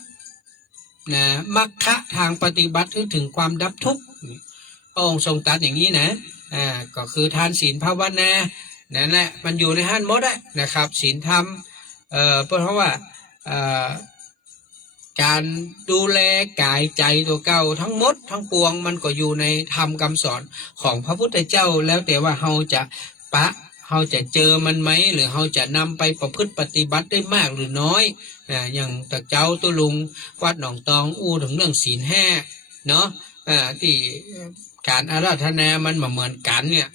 นะมรรคะทางปฏิบัติถึงความดับทุกข์พระองค์ทรงตรัสอย่างนี้นะก็คือทานศีลภาวนานั่นแหละมันอยู่ในหันหมดนะครับศีลธรรมเพราะว่าการดูแลกายใจตัวเก่าทั้งหมดทั้งปวงมันก็อยู่ในธรรมคำสอนของพระพุทธเจ้าแล้วแต่ว่าเราจะเจอมันไหมหรือเราจะนำไปประพฤติปฏิบัติได้มากหรือน้อยอย่างตะเจ้าตุลุงวัดหนองตองถึงเรื่องศีลห้าเนาะที่การอาราธนามันเหมือนกันเนี่ย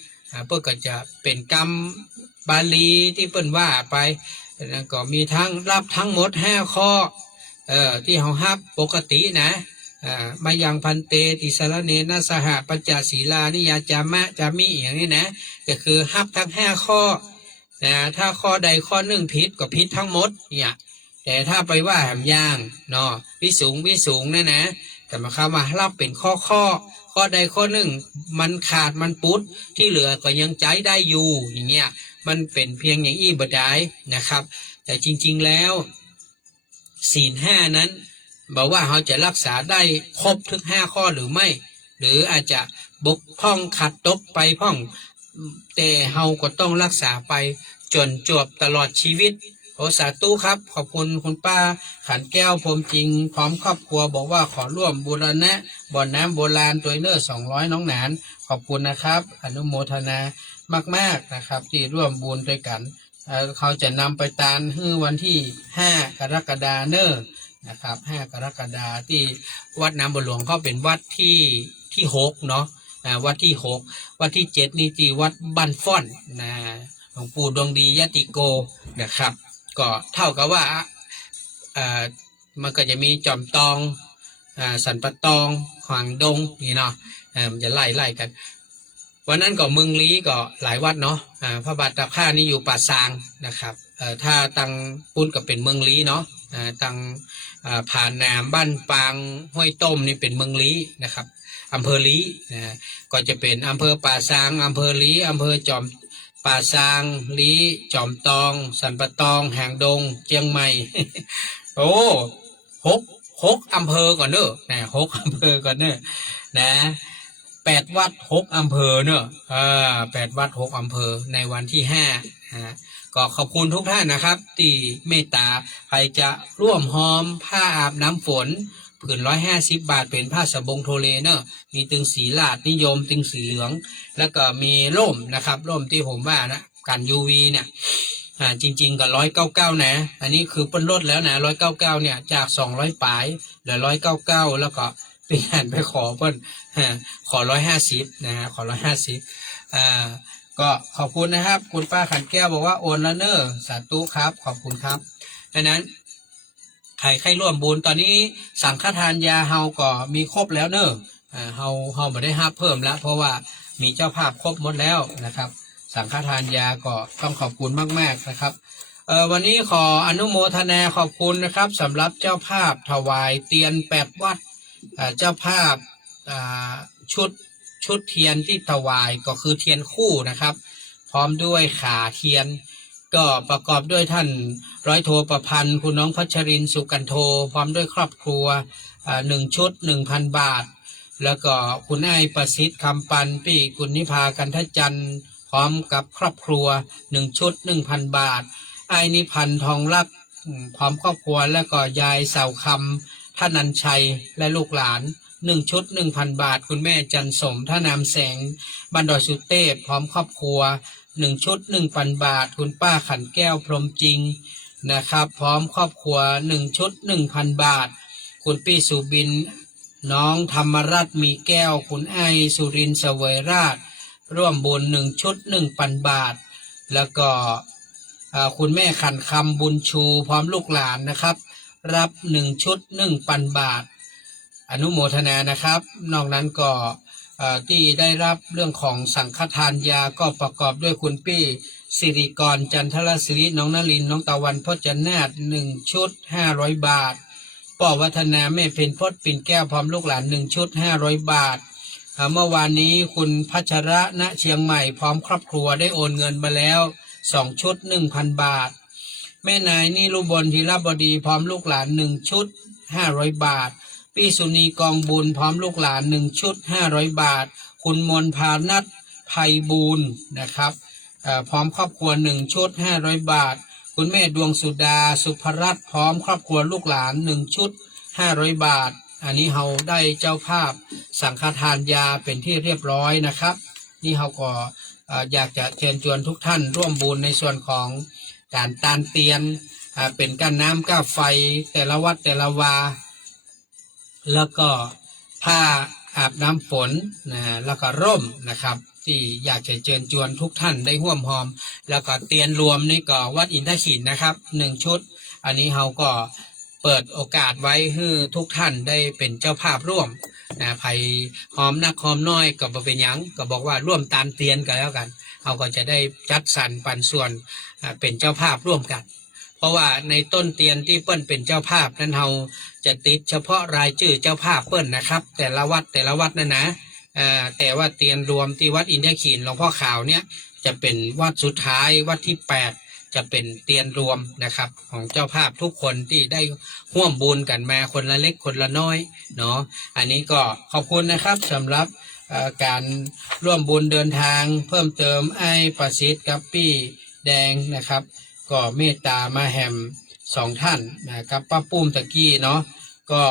เพื่อก็จะเป็นกรรมบาลีที่เปิ้นว่าไปแล้วก็มีทั้งรับทั้งหมด5 ข้อที่เฮาฮับปกตินะมายังพันเตติสารเนนะสหปัญจศีลานิยาจามะจามิอย่างนี้นะก็คือฮับทั้ง5 ข้อนะถ้าข้อใดข้อหนึ่งผิดก็ผิดทั้งหมดเนี่ยแต่ถ้าไปว่าแหมย่างเนาะวิสูงนะแต่มาเข้ามารับเป็นข้อใดข้อหนึ่งมันขาดมันปุ๊ดที่เหลือก็ยังใจได้อยู่อย่างเงี้ยมันเป็นเพียงอย่างอี้บ่ได้นะครับแต่จริงๆแล้วศีล5นั้นบอกว่าเขาจะรักษาได้ครบทุก5 ข้อหรือไม่หรืออาจจะบกพร่องขัดตกไปพ่องแต่เขาก็ต้องรักษาไปจนจบตลอดชีวิตโอสาธุครับขอบคุณคุณป้าขันแก้วพรมจริงพร้อมครอบครัวบอกว่าขอร่วมบูรณะบ่อน้ำโบราณตัวเนอร์200น้องหนานขอบคุณนะครับอนุโมทนามากๆนะครับที่ร่วมบุญด้วยกันเขาจะนำไปตานวันที่5 กรกฎาเนอร์นะครับ5 กรกฎาที่วัดน้ำบัวหลวงเขาเป็นวัดที่6เนาะวัดที่6วัดที่7นี่ที่วัดบ้านฟ่อนนะหลวงปู่ดวงดียติโกนะครับก็เท่ากับว่ามันก็จะมีจอมตองสันปะตองขวางดงนี่เนาะมันจะไล่กันวันนั้นก็เมืองลี้ก็หลายวัดเนาะพระบาทตาข้านี่อยู่ป่าซางนะครับถ้าตังปุ้นก็เป็นเมืองลี้เนาะตังผ่านนามบ้านปางห้วยต้มนี่เป็นเมืองลี้นะครับอำเภอลี้ก็จะเป็นอำเภอป่าซางอำเภอลี้อำเภอจอมป่าซางลี้จอมตองสันปะตองแห่งดงเชียงใหม่ โอ้หกอำเภอก่อนเนอะ6 อำเภอก่อนเนอะนะ8 วัด 6 อำเภอเนอะ8 วัด 6 อำเภอในวันที่5ก็ขอบคุณทุกท่านนะครับที่เมตตาใครจะร่วมหอมผ้าอาบน้ำฝนผืน150 บาทเป็นผ้าสบงโทเลเนอะมีตึงสีลาดนิยมตึงสีเหลืองแล้วก็มีร่มนะครับร่มที่ผมว่านะกัน UV เนี่ยจริงๆก็199นะอันนี้คือเปิ้นลดแล้วนะ199เนี่ยจาก200ปลายเหลือ199แล้วก็เปลี่ยนไปขอเปิ้นขอ150นะฮะขอ150ก็ขอบคุณนะครับคุณป้าขันแก้วบอกว่าโอนแล้วเนอะสาธุครับขอบคุณครับดังนั้นใครร่วมบุญตอนนี้สังฆทานยาเฮาก็มีครบแล้วเนอะเฮาไม่ได้ห้าเพิ่มแล้วเพราะว่ามีเจ้าภาพครบหมดแล้วนะครับสังฆทานยาก็ต้องขอบคุณมากๆนะครับวันนี้ขออนุโมทนาขอบคุณนะครับสำหรับเจ้าภาพถวายเตียน8 วัดเจ้าภาพชุดเทียนที่ถวายก็คือเทียนคู่นะครับพร้อมด้วยขาเทียนก็ประกอบด้วยท่านร้อยโทประพันธ์คุณน้องพัชรินทร์สุกันโทพร้อมด้วยครอบครัว1 ชุด 1,000 บาทแล้วก็คุณไอ้ประสิทธิ์คำปันปี่กุลนิพากันทจันทร์พร้อมกับครอบครัว1 ชุด 1,000 บาทไอ้นิพันธ์ทองรับพร้อมครอบครัวแล้วก็ยายเสาคำท่านันชัยและลูกหลาน1 ชุด 1,000 บาทคุณแม่จันสมท่านามแสงบันดอยสุเทพพร้อมครอบครัว1 ชุด 1,000 บาทคุณป้าขันแก้วพรหมจริงนะครับพร้อมครอบครัว1 ชุด 1,000 บาทคุณพี่สุบิน น้องธรรมรัตน์มีแก้วคุณไอสุรินทร์เสวยราชร่วมบุญ1 ชุด 1,000 บาทแล้วก็คุณแม่ขันคำบุญชูพร้อมลูกหลานนะครับรับ1 ชุด 1,000 บาทอนุโมทนานะครับนอกนั้นก็ที่ได้รับเรื่องของสังฆทานยาก็ประกอบด้วยคุณปี้สิริกรจันทรศิริน้องนลินน้องตะวันพจนาถ1 ชุด 500 บาทป่อวัฒนาแม่เพ็ญพจน์ปิ่นแก้วพร้อมลูกหลาน1 ชุด 500 บาทเมื่อวานนี้คุณพัชระณเชียงใหม่พร้อมครอบครัวได้โอนเงินมาแล้ว2 ชุด 1,000 บาทแม่นายนิรุบลธีรบดีพร้อมลูกหลาน1 ชุด 500 บาทพี่สุนีกองบุญพร้อมลูกหลาน1 ชุด 500 บาทคุณมนพานัทไพบูลย์นะครับพร้อมครอบครัว1 ชุด 500 บาทคุณแม่ดวงสุดาสุภรัตน์พร้อมครอบครัวลูกหลาน1 ชุด 500 บาทอันนี้เราได้เจ้าภาพสังฆทานยาเป็นที่เรียบร้อยนะครับนี่เราก็อยากจะเชิญชวนทุกท่านร่วมบุญในส่วนของการตานเตียนเป็นการน้ำก้าไฟแต่ละวัดแต่ละวาแล้วก็ผ้าอาบน้ำฝนนะแล้วก็ร่มนะครับที่อยากจะเชิญชวนทุกท่านได้ร่วมหอมแล้วก็เตียนรวมนี่ก็วัดอินทขินนะครับ1 ชุดอันนี้เราก็เปิดโอกาสไว้ให้ทุกท่านได้เป็นเจ้าภาพร่วมนะไผ่หอมนักหอมน้อยก็บ่เป็นหยังก็บอกว่าร่วมตามเตียนกันแล้วกันเราก็จะได้จัดสรรปันส่วนเป็นเจ้าภาพร่วมกันเพราะว่าในต้นเตียนที่เปิ้นเป็นเจ้าภาพนั้นเราจะติดเฉพาะรายชื่อเจ้าภาพเปิ้นนะครับแต่ละวัดนั่นนะแต่ว่าเตียนรวมที่วัดอินทขินหลวงพ่อขาวเนี่ยจะเป็นวัดสุดท้ายวัดที่8จะเป็นเตียนรวมนะครับของเจ้าภาพทุกคนที่ได้ร่วมบุญกันมาคนละเล็กคนละน้อยเนาะอันนี้ก็ขอบคุณนะครับสำหรับการร่วมบุญเดินทางเพิ่มเติมไอ้ประสิทธิ์กับปี้แดงนะครับก็เมตตามาแฮม2 ท่านนะครับป้าปุ้มตะกี้เนาะก็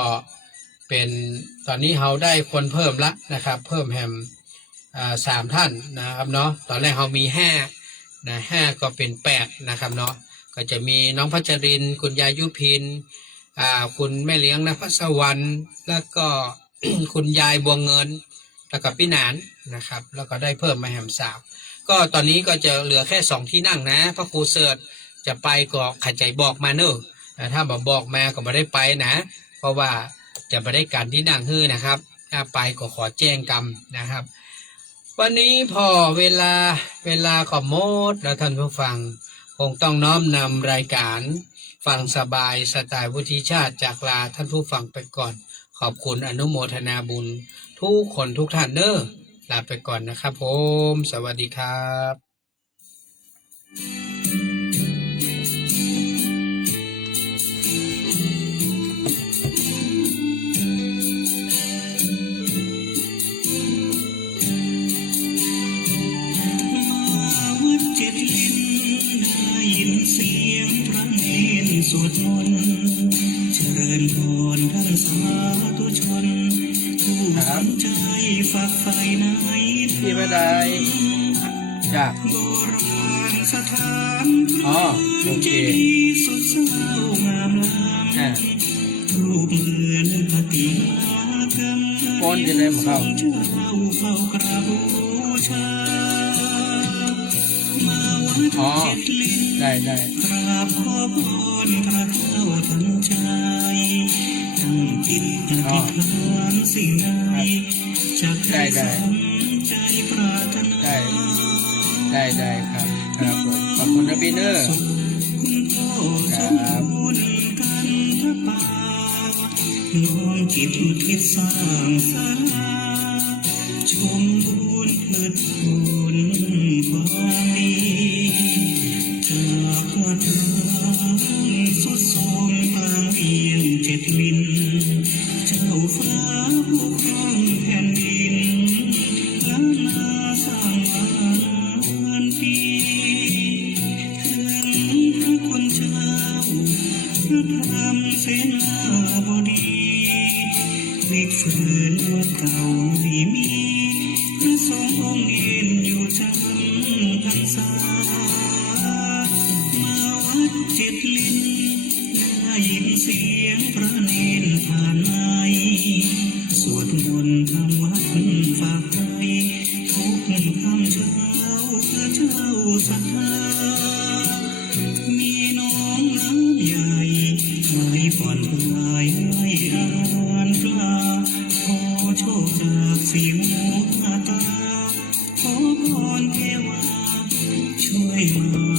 เป็นตอนนี้เราได้คนเพิ่มละนะครับเพิ่มแฮม3 ท่านนะครับเนาะตอนแรกเรามี5นะ5ก็เป็น8นะครับเนาะก็จะมีน้องพัชรินคุณยายุพินคุณแม่เลี้ยงนภัสวรรณแล้วก็ คุณยายบัวเงินแล้วก็พี่หนานนะครับแล้วก็ได้เพิ่มมาแฮม3ก็ตอนนี้ก็จะเหลือแค่2 ที่นั่งนะพระครูเสิร์ชจะไปก็ขัดใจบอกมาเนอะถ้าบอกมาก็ไม่ได้ไปนะเพราะว่าจะไม่ได้การที่นั่งฮื้อนะครับถ้าไปก็ขอแจ้งกรรมนะครับวันนี้พอเวลาก็หมดแล้วท่านผู้ฟังคงต้องน้อมนำรายการฟังสบายสไตล์วุฒิชาติจากลาท่านผู้ฟังไปก่อนขอบคุณอนุโมทนาบุญทุกคนทุกท่านเด้อลาไปก่อนนะครับผมสวัสดีครับสวดมนต์เจริญพรท่านสาธุชนผู้สนใจฝากไฟในพี่ไม่ได้จ้ะโบราณสถานโอเคสุดเศร้างามล้ำรูปเหมือนปฏิมากรรมป้อนจะได้หมดเขาเจ้าเฝ้ากราบบูชามาวัดเจ็ดลิ้นได้กราบขอพรพระเจ้าทันใจตั้งจิตอธิษฐานสิ่งใดจากใจสมใจปรารถนาได้ครับผมขอบคุณนะพี่เนอร์คุณพ่อสมบูรณ์กันพระป่าน้อมจิตอุทิศสร้างศาลาชมบุญเถิดผลความดีจากวัดร้างสุดโทรมปางเอียง7 ลิ้นเจ้าฟ้าผู้ครองแผ่นดินล้านนาสร้างวันปีถึงพระคุณเจ้าพระธรรมเสนาบดีวิกฝืนวัดเก่าไม่มีพระสงฆ์องค์เด่นอยู่จำพรรษามาวัด7 ลิ้นได้ยินเสียงพระเนรผ่านในส สวดมนต์ทำวัดฝากให้ทุกค่ำเช้าเพื่อเจ้าศรัทธามีน้องน้ำใหญ่ให้ผ่อนคลายให้อาหารปลาขอโชคจากสีหูตาขอพรเทวาช่วยมา